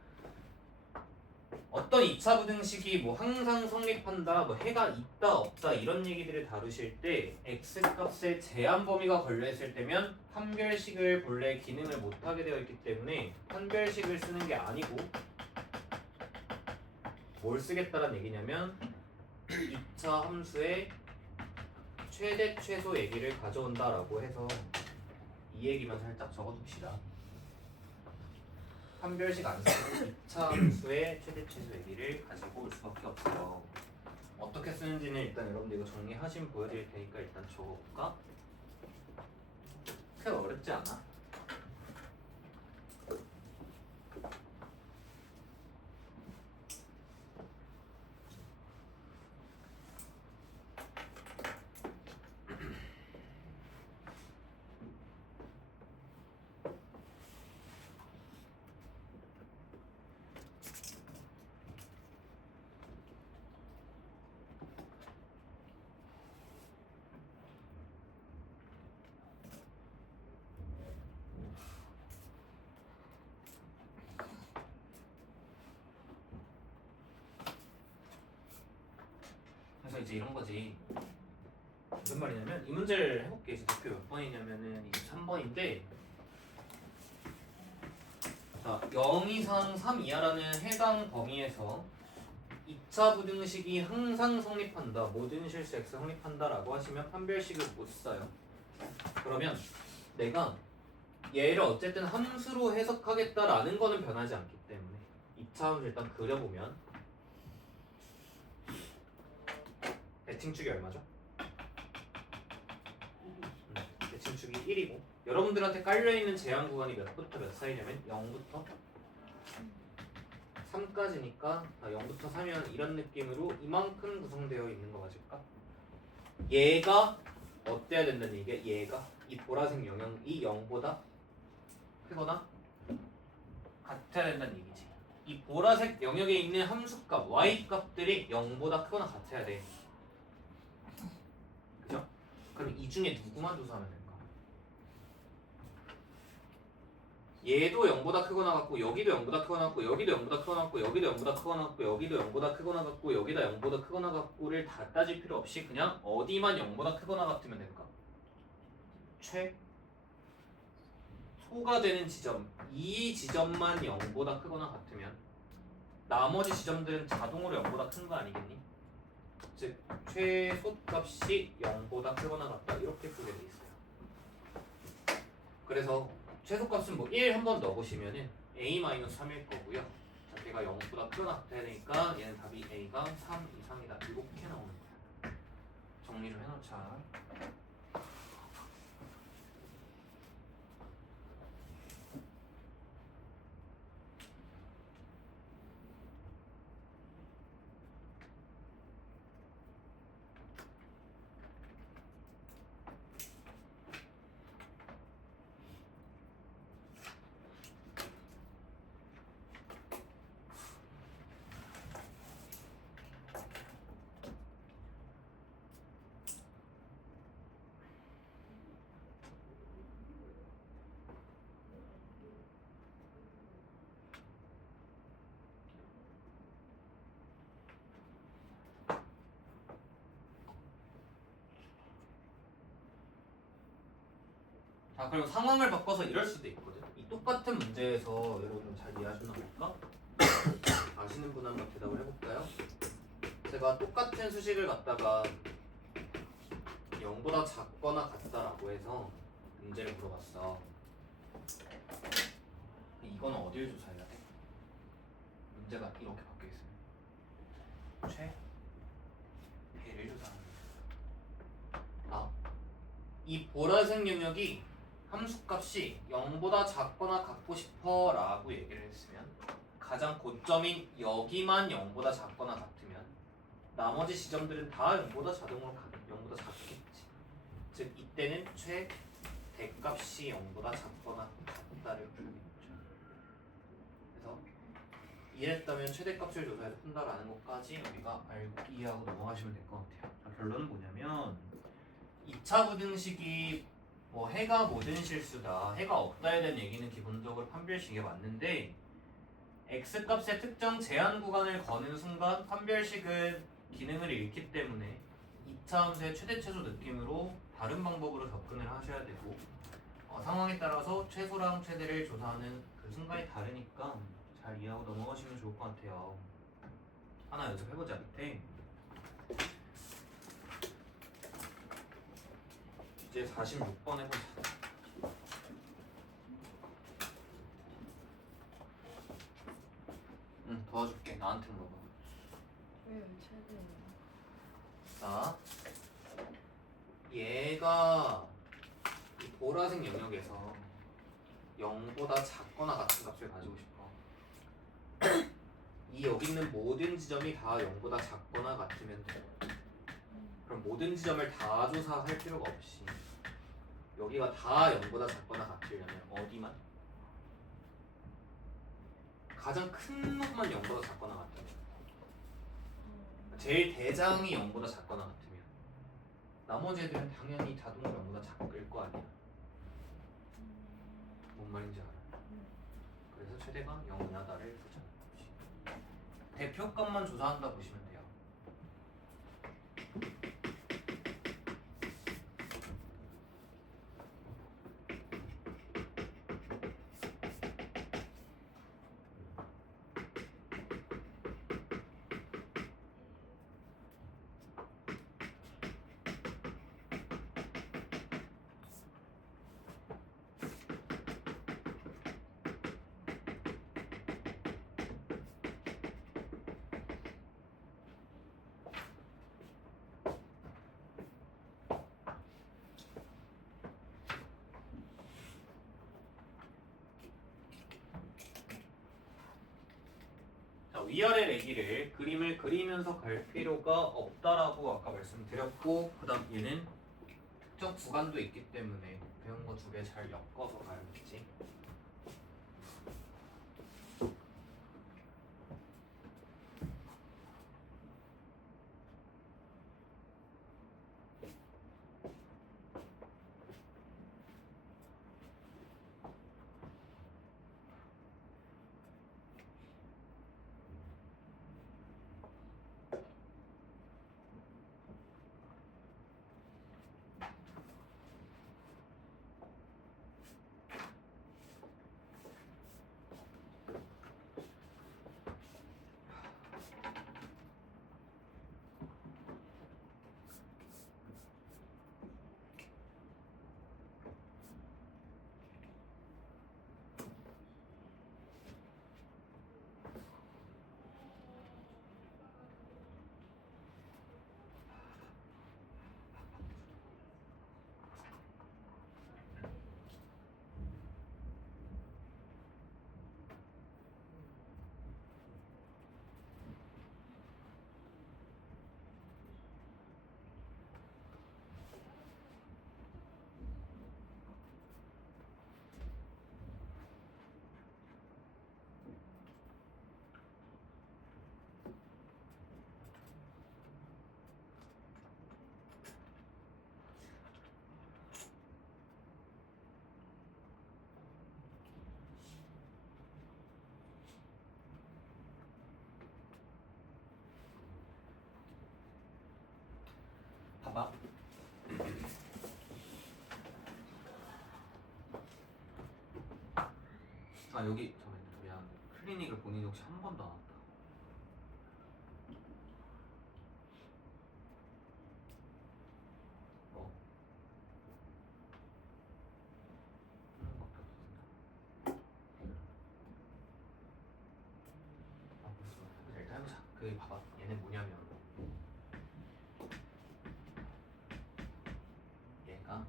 어떤 2차 부등식이 뭐 항상 성립한다, 뭐 해가 있다 없다 이런 얘기들을 다루실 때 x값의 제한 범위가 걸려있을 때면 판별식을 본래 기능을 못하게 되어 있기 때문에 판별식을 쓰는 게 아니고 뭘 쓰겠다는 얘기냐면 2차 함수의 최대 최소 얘기를 가져온다라고 해서 이 얘기만 살짝 적어둡시다. 판별식 안 쓰고 2차 함수의 최대 최소 얘기를 가지고 올 수밖에 없어요. 어떻게 쓰는지는 일단 여러분들 이거 정리하시면 보여드릴 테니까 일단 적어볼까? 크게 어렵지 않아? 그래서 이제 이런 거지. 무슨 말이냐면 이 문제를 해볼게. 이제 대표 몇 번이냐면은 23번인데 자, 0 이상 3 이하라는 해당 범위에서 2차 2차 부등식이 항상 성립한다. 모든 실수 x 성립한다라고 하시면 판별식을 못 써요. 그러면 내가 얘를 어쨌든 함수로 해석하겠다라는 거는 변하지 않기 때문에 2차 함수 일단 그려보면 대칭축이 얼마죠? 대칭축이 1이고 여러분들한테 깔려있는 제한 구간이 몇부터 몇 사이냐면 0부터 3까지니까 0부터 3이면 이런 느낌으로 이만큼 구성되어 있는 거 맞을까? 얘가 어때야 된다는 얘기야? 얘가 이 보라색 영역이 0보다 크거나 같아야 된다는 얘기지. 이 보라색 영역에 있는 함수값 y 값들이 0보다 크거나 같아야 돼. 그죠? 그럼 이 중에 누구만 조사하면 될까? 얘도 0보다 크거나 같고 여기도 0보다 크거나 같고 여기도 0보다 크거나 같고 여기도 0보다 크거나 같고 여기도 0보다 크거나 같고 여기다 0보다 크거나 같고를 다 따질 필요 없이 그냥 어디만 0보다 크거나 같으면 될까? 최소가 되는 지점 이 지점만 0보다 크거나 같으면 나머지 지점들은 자동으로 0보다 큰 거 아니겠니? 즉 최소값이 0보다 크거나 같다 이렇게 쓰게 돼 있어요. 그래서 최소값은 뭐 1 한번 넣어보시면은 a-3일 거고요. 자, 걔가 0보다 크거나 같아야 되니까 얘는 답이 a가 3 이상이다 이렇게 나오는 거야. 정리를 해놓자. 자, 그리고 상황을 바꿔서 이럴 수도 있거든. 이 똑같은 문제에서 여러분 잘 이해하셨나 볼까? 아시는 분 한번 대답을 해볼까요? 제가 똑같은 수식을 갖다가 0보다 작거나 같다라고 해서 문제를 물어봤어. 이건 어딜 조사해야 돼? 문제가 이렇게 바뀌어 있으면 배를 조사하는 거야. 이 보라색 영역이 함수값이 0보다 작거나 같고 싶어 라고 얘기를 했으면 가장 고점인 여기만 0보다 작거나 같으면 나머지 지점들은 다 0보다 자동으로 0보다 작겠지. 즉 이때는 최대값이 0보다 작거나 같다를 표현했죠. 그래서 이해했다면 최대값을 조사해서 푼다라는 것까지 우리가 알고 이해하고 넘어가시면 될 것 같아요. 자, 결론은 뭐냐면 2차 부등식이 뭐 해가 모든 실수다, 해가 없다에 대한 얘기는 기본적으로 판별식에 맞는데 x값의 특정 제한 구간을 거는 순간 판별식은 기능을 잃기 때문에 2차 함수의 최대 최소 느낌으로 다른 방법으로 접근을 하셔야 되고 상황에 따라서 최소랑 최대를 조사하는 그 순간이 다르니까 잘 이해하고 넘어가시면 좋을 것 같아요. 하나 연습해보자. 밑에 이제 46번 해보자. 응, 도와줄게. 나한테 물어봐. 왜 최대예요? 자, 얘가 이 보라색 영역에서 0보다 작거나 같은 값을 가지고 싶어. 이 여기 있는 모든 지점이 다 0보다 작거나 같으면 돼. 그럼 모든 지점을 다 조사할 필요가 없이 여기가 다 0보다 작거나 같으려면 어디만? 가장 큰 놈만 0보다 작거나 같으면 제일 대장이 0보다 작거나 같으면 나머지 애들은 당연히 자동으로 0보다 작을 거 아니야. 뭔 말인지 알아? 그래서 최대가 0 이하다를 보자는 거지. 대표값만 조사한다 보시면 돼요. 자, 위아래 내기를 그림을 그리면서 갈 필요가 없다라고 아까 말씀드렸고, 그 다음 얘는 특정 구간도 있기 때문에 배운 거 두 개 잘 엮어서 가야겠지. 봐봐. 아 여기 잠깐만 미안. 클리닉을 본인이 혹시 한 번도 안 왔다. 어. 하는 것밖에 없었나? 아 벌써 일단 해보자. 그 봐봐. 얘는 뭐냐면 얘가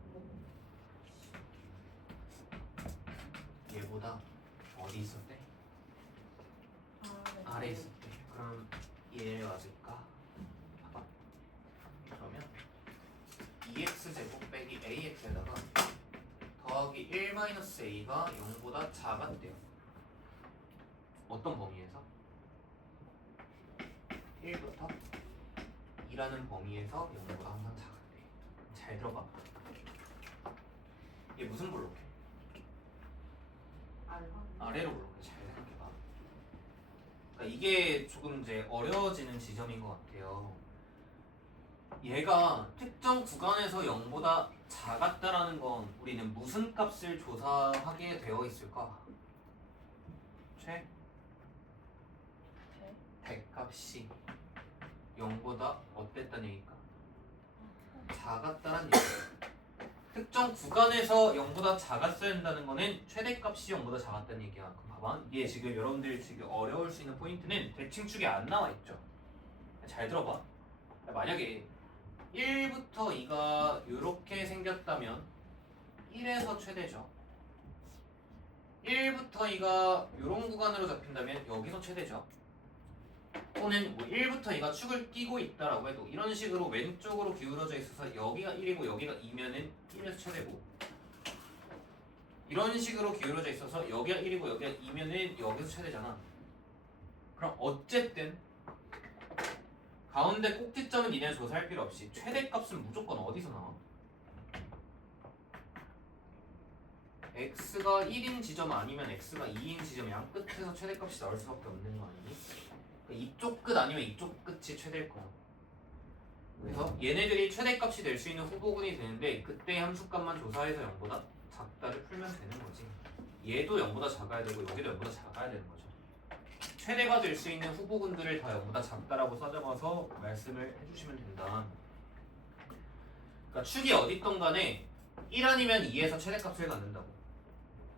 얘보다 어디 있었대? 아래 있었대. 그럼 얘를 맞을까? 봐봐. 그러면 2x제곱 빼기 ax에다가 더하기 1-a가 0보다 작았대요. 어떤 범위에서? 1부터 2라는 범위에서 0보다 항상 작았대. 잘 들어봐. 이게 무슨 블록이야? 아래로 블록해. 잘 생각해봐. 그러니까 이게 조금 이제 어려워지는 지점인 것 같아요. 얘가 특정 구간에서 0보다 작았다라는 건 우리는 무슨 값을 조사하게 되어 있을까? 대값이 0보다 어땠다는 얘기일까? 작았다는 얘기야. 특정 구간에서 0보다 작았어야 한다는 거는 최대값이 0보다 작았다는 얘기야. 그럼 봐봐. 이게 지금 여러분들이 지금 어려울 수 있는 포인트는 대칭축에 안 나와 있죠. 잘 들어봐. 만약에 1부터 2가 이렇게 생겼다면 1에서 최대죠. 1부터 2가 이런 구간으로 잡힌다면 여기서 최대죠. 또는 뭐 1부터 2가 축을 끼고 있다라고 해도 이런 식으로 왼쪽으로 기울어져 있어서 여기가 1이고 여기가 2면은 1에서 최대고, 이런 식으로 기울어져 있어서 여기가 1이고 여기가 2면은 여기서 최대잖아. 그럼 어쨌든 가운데 꼭지점은 니네 조사할 필요 없이 최대값은 무조건 어디서 나와? x가 1인 지점 아니면 x가 2인 지점 양 끝에서 최대값이 나올 수밖에 없는 거 아니니? 이쪽 끝 아니면 이쪽 끝이 최대일 거야. 그래서 얘네들이 최대값이 될 수 있는 후보군이 되는데 그때 함수값만 조사해서 0보다 작다를 풀면 되는 거지. 얘도 0보다 작아야 되고 여기도 0보다 작아야 되는 거죠. 최대가 될 수 있는 후보군들을 다 0보다 작다라고 써잡아서 말씀을 해주시면 된다. 그러니까 축이 어디 있던 간에 1 아니면 2에서 최대값을 갖는다고.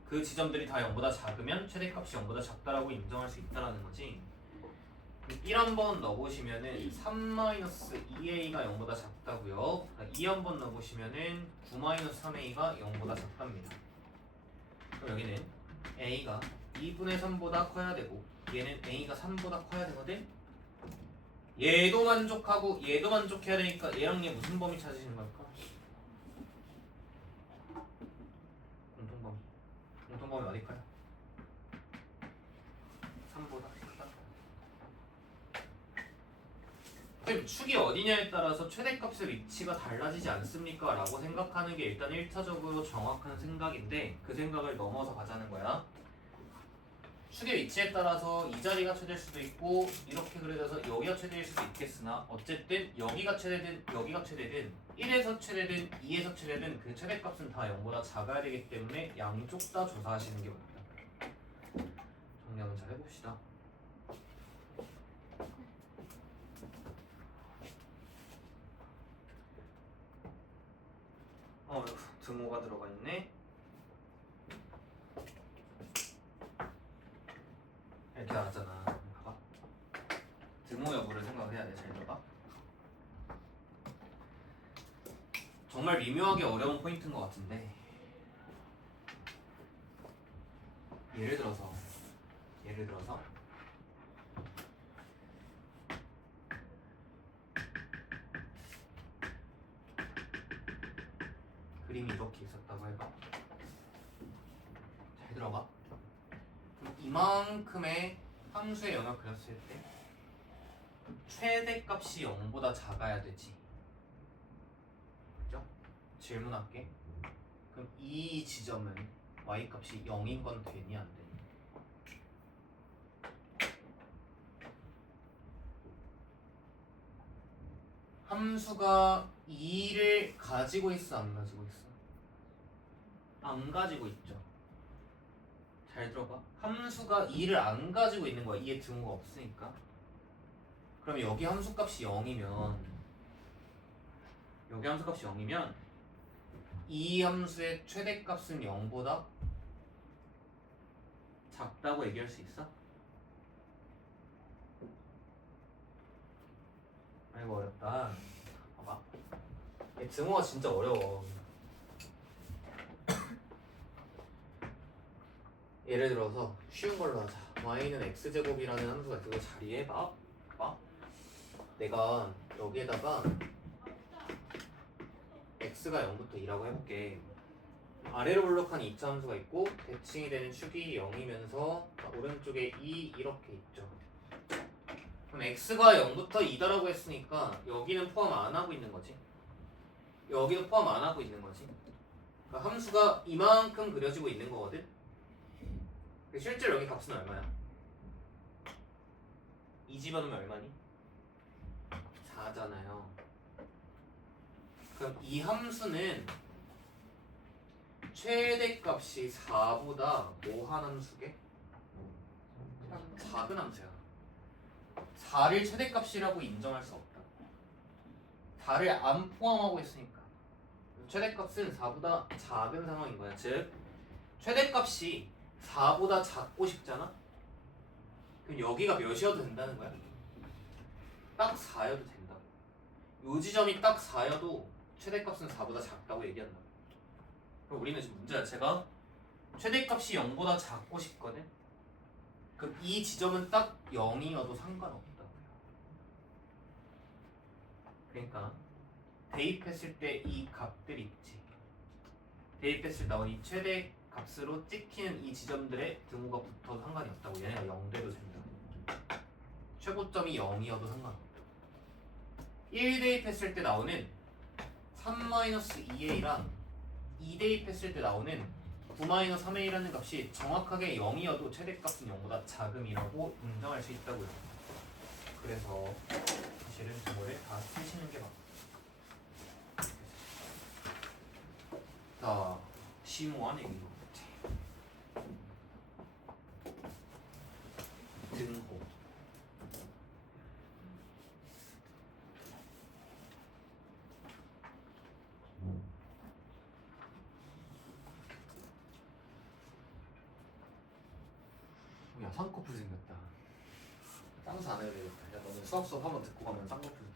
그 지점들이 다 0보다 작으면 최대값이 0보다 작다라고 인정할 수 있다라는 거지. 1 한번 넣어보시면은 3-2a가 0보다 작다고요. 2 한번 넣어보시면은 9-3a가 0보다 작답니다. 그럼 여기는 a가 2분의 3보다 커야 되고 얘는 a가 3보다 커야 되거든. 얘도 만족하고 얘도 만족해야 되니까 얘랑 얘 무슨 범위 찾으시는 걸까? 공통범위. 공통범위 어디 커요? 3보다 크다. 그럼 축이 어디냐에 따라서 최대값의 위치가 달라지지 않습니까? 라고 생각하는 게 일단 1차적으로 정확한 생각인데 그 생각을 넘어서 가자는 거야. 축의 위치에 따라서 이 자리가 최대일 수도 있고 이렇게 그려져서 여기가 최대일 수도 있겠으나 어쨌든 여기가 최대든 여기가 최대든 1에서 최대든 2에서 최대든 그 최대값은 다 0보다 작아야 되기 때문에 양쪽 다 조사하시는 게 맞다. 정리 한번 잘 해봅시다. 등호가 들어가 있네. 이렇게 나왔잖아. 봐봐. 등호 여부를 생각을 해야 돼. 잘 들어봐. 정말 미묘하게 어려운 포인트인 것 같은데 예를 들어서 그림이 이렇게 있었다고 해봐. 잘 들어봐. 그럼 이만큼의 함수의 영역 그렸을 때 최대값이 0보다 작아야 되지. 그죠? 질문할게. 그럼 이 지점은 y값이 0인 건 되니 안 되니? 함수가 2를 가지고 있어 안 가지고 있어? 안 가지고 있죠. 잘 들어봐. 함수가 2를 안 가지고 있는 거야. 2에 등호가 없으니까. 그럼 여기 함수값이 0이면 이 함수의 최대값은 0보다 작다고 얘기할 수 있어? 아이고 어렵다. 봐봐. 이 등호가 진짜 어려워. 예를 들어서 쉬운 걸로 하자. y는 x제곱이라는 함수가 있고 자리에 봐봐. 내가 여기에다가 x가 0부터 2라고 해볼게. 아래로 블록한 2차 함수가 있고 대칭이 되는 축이 0이면서 오른쪽에 2 이렇게 있죠. 그럼 x가 0부터 2다라고 했으니까 여기는 포함 안 하고 있는 거지. 여기도 포함 안 하고 있는 거지. 그러니까 함수가 이만큼 그려지고 있는 거거든. 실제로 여기 값은 얼마야? 2 집어넣으면 얼마니? 4잖아요. 그럼 이 함수는 최대값이 4보다 뭐한 함수게? 작은 함수야. 4를 최대값이라고 인정할 수 없다. 4를 안 포함하고 있으니까 최대값은 4보다 작은 상황인 거야. 즉 최대값이 4보다 작고 싶잖아? 그럼 여기가 몇이어도 된다는 거야? 딱 4여도 된다고. 요 지점이 딱 4여도 최대값은 4보다 작다고 얘기한다. 그럼 우리는 지금 문제 자체가 최대값이 0보다 작고 싶거든? 그럼 이 지점은 딱 0이어도 상관없다고요. 그러니까 대입했을 때 이 값들 있지. 대입했을 때 나온 이 최대 값으로 찍히는 이 지점들의 등호가 붙어도 상관이 없다고. 얘네가 0돼도 된다. 최고점이 0이어도 상관없다. 1 대입했을 때 나오는 3-2a랑 2 대입했을 때 나오는 9-3a라는 값이 정확하게 0이어도 최대값은 0보다 작음이라고 인정할 수 있다고요. 그래서 사실은 등호를 다 쓰시는 게 맞다. 자, 심오한 얘기로 등호. 야, 쌍꺼풀 생겼다. 쌍수 안 해도 되겠다. 야, 너는 수업 한번 듣고 가면 쌍꺼풀.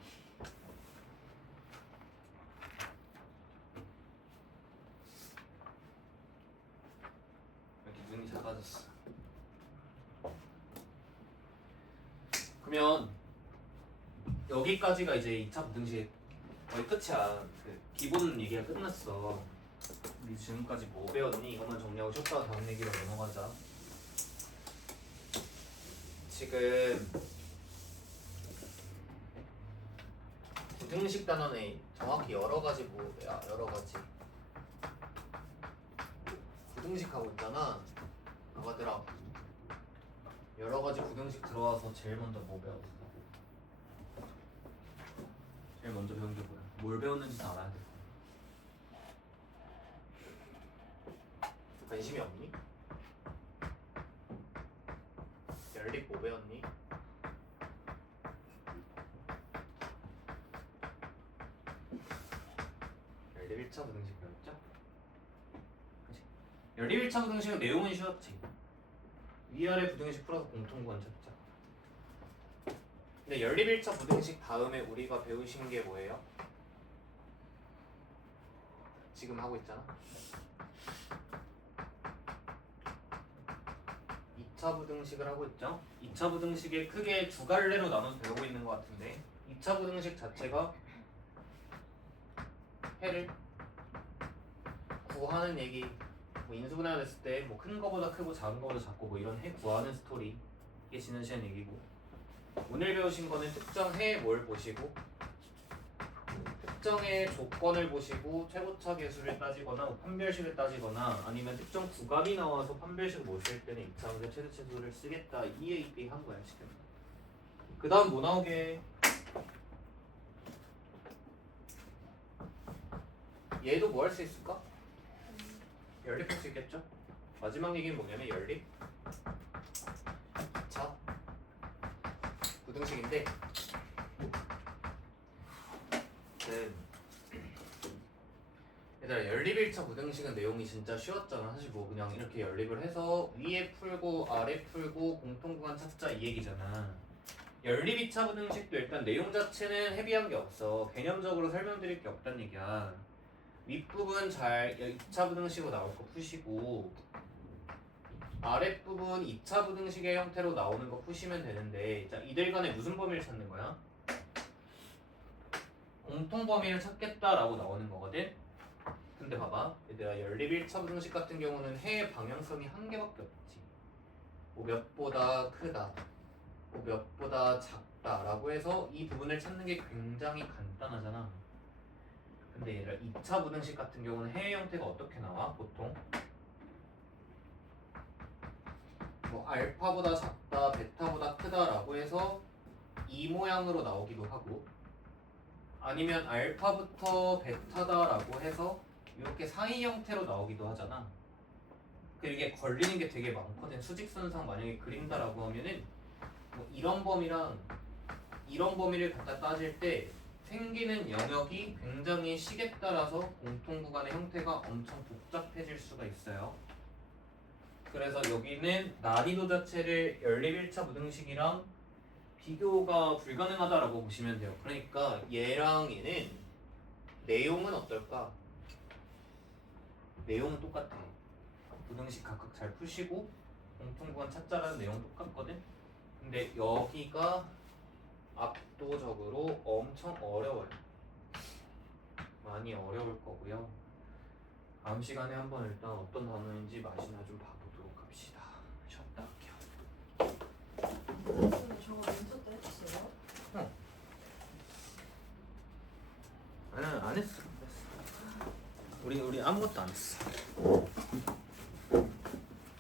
이렇게 눈이 작아졌어. 그러면 여기까지가 이제 2차 부등식 거의 끝이야. 그 기본 얘기가 끝났어. 우리 지금까지 뭐 배웠니? 이것만 정리하고 쉬었다가 다음 얘기로 넘어가자. 지금 부등식 단원에 정확히 여러 가지 뭐야 여러 가지 부등식 하고 있잖아. 아가들아 여러 가지 부등식 들어와서 제일 먼저 뭐 배웠어? 제일 먼저 배운 게 뭐야? 뭘 배웠는지 다 알아야 돼. 관심이 없니? 연립 뭐 배웠니? 연립 1차 부등식 배웠죠? 그치? 연립 1차 부등식은 내용은 쉬웠지. 위아래 부등식 풀어서 공통구간 찾자. 근데 연립 1차 부등식 다음에 우리가 배우신 게 뭐예요? 지금 하고 있잖아. 2차 부등식을 하고 있죠. 2차 부등식에 크게 두 갈래로 나눠서 배우고 있는 것 같은데 2차 부등식 자체가 해를 구하는 얘기, 뭐 인수분해가 됐을 때 뭐 큰 거보다 크고 작은 거보다 작고 뭐 이런 해 구하는 스토리 이게 지난시간 얘기고, 오늘 배우신 거는 특정 해에 뭘 보시고 특정의 조건을 보시고 최고차 계수를 따지거나 뭐 판별식을 따지거나 아니면 특정 구간이 나와서 판별식을 못 쓸 때는 2차 문제 최대치수를 쓰겠다 이 얘기 한 거야 지금. 그 다음 뭐 나오게? 얘도 뭐 할 수 있을까? 연립할 수 있겠죠? 마지막 얘기는 뭐냐면 연립 2차 부등식인데 얘들아 연립 1차 부등식은 내용이 진짜 쉬웠잖아. 사실 뭐 그냥 이렇게 연립을 해서 위에 풀고 아래 풀고 공통구간 찾자 이 얘기잖아. 연립 2차 부등식도 일단 내용 자체는 헤비한 게 없어. 개념적으로 설명드릴 게 없단 얘기야. 윗부분 잘 2차 부등식으로 나올 거 푸시고 아랫부분 2차 부등식의 형태로 나오는 거 푸시면 되는데, 자 이들 간에 무슨 범위를 찾는 거야? 공통 범위를 찾겠다라고 나오는 거거든. 근데 봐봐 얘들아 연립 1차 부등식 같은 경우는 해의 방향성이 한 개밖에 없지. 뭐 몇보다 크다 뭐 몇보다 작다 라고 해서 이 부분을 찾는 게 굉장히 간단하잖아. 근데 얘들아 2차 부등식 같은 경우는 해의 형태가 어떻게 나와? 보통 뭐 알파보다 작다 베타보다 크다 라고 해서 이 모양으로 나오기도 하고, 아니면 알파부터 베타다라고 해서 이렇게 사이 형태로 나오기도 하잖아. 이게 걸리는 게 되게 많거든. 수직선상 만약에 그린다라고 하면은 뭐 이런 범위랑 이런 범위를 갖다 따질 때 생기는 영역이 굉장히 식에 따라서 공통구간의 형태가 엄청 복잡해질 수가 있어요. 그래서 여기는 난이도 자체를 연립 1차 부등식이랑 비교가 불가능하다라고 보시면 돼요. 그러니까 얘랑 얘는 내용은 어떨까? 내용은 똑같아. 부등식 각각 잘 푸시고 공통구간 찾자라는 내용 똑같거든. 근데 여기가 압도적으로 엄청 어려워요. 많이 어려울 거고요. 다음 시간에 한번 일단 어떤 단어인지 맛이나 좀 봐보도록 합시다. 쉬었다 할게요. 근데 저거 인수 때 했어요? 안 했어. 우리 아무것도 안 했어.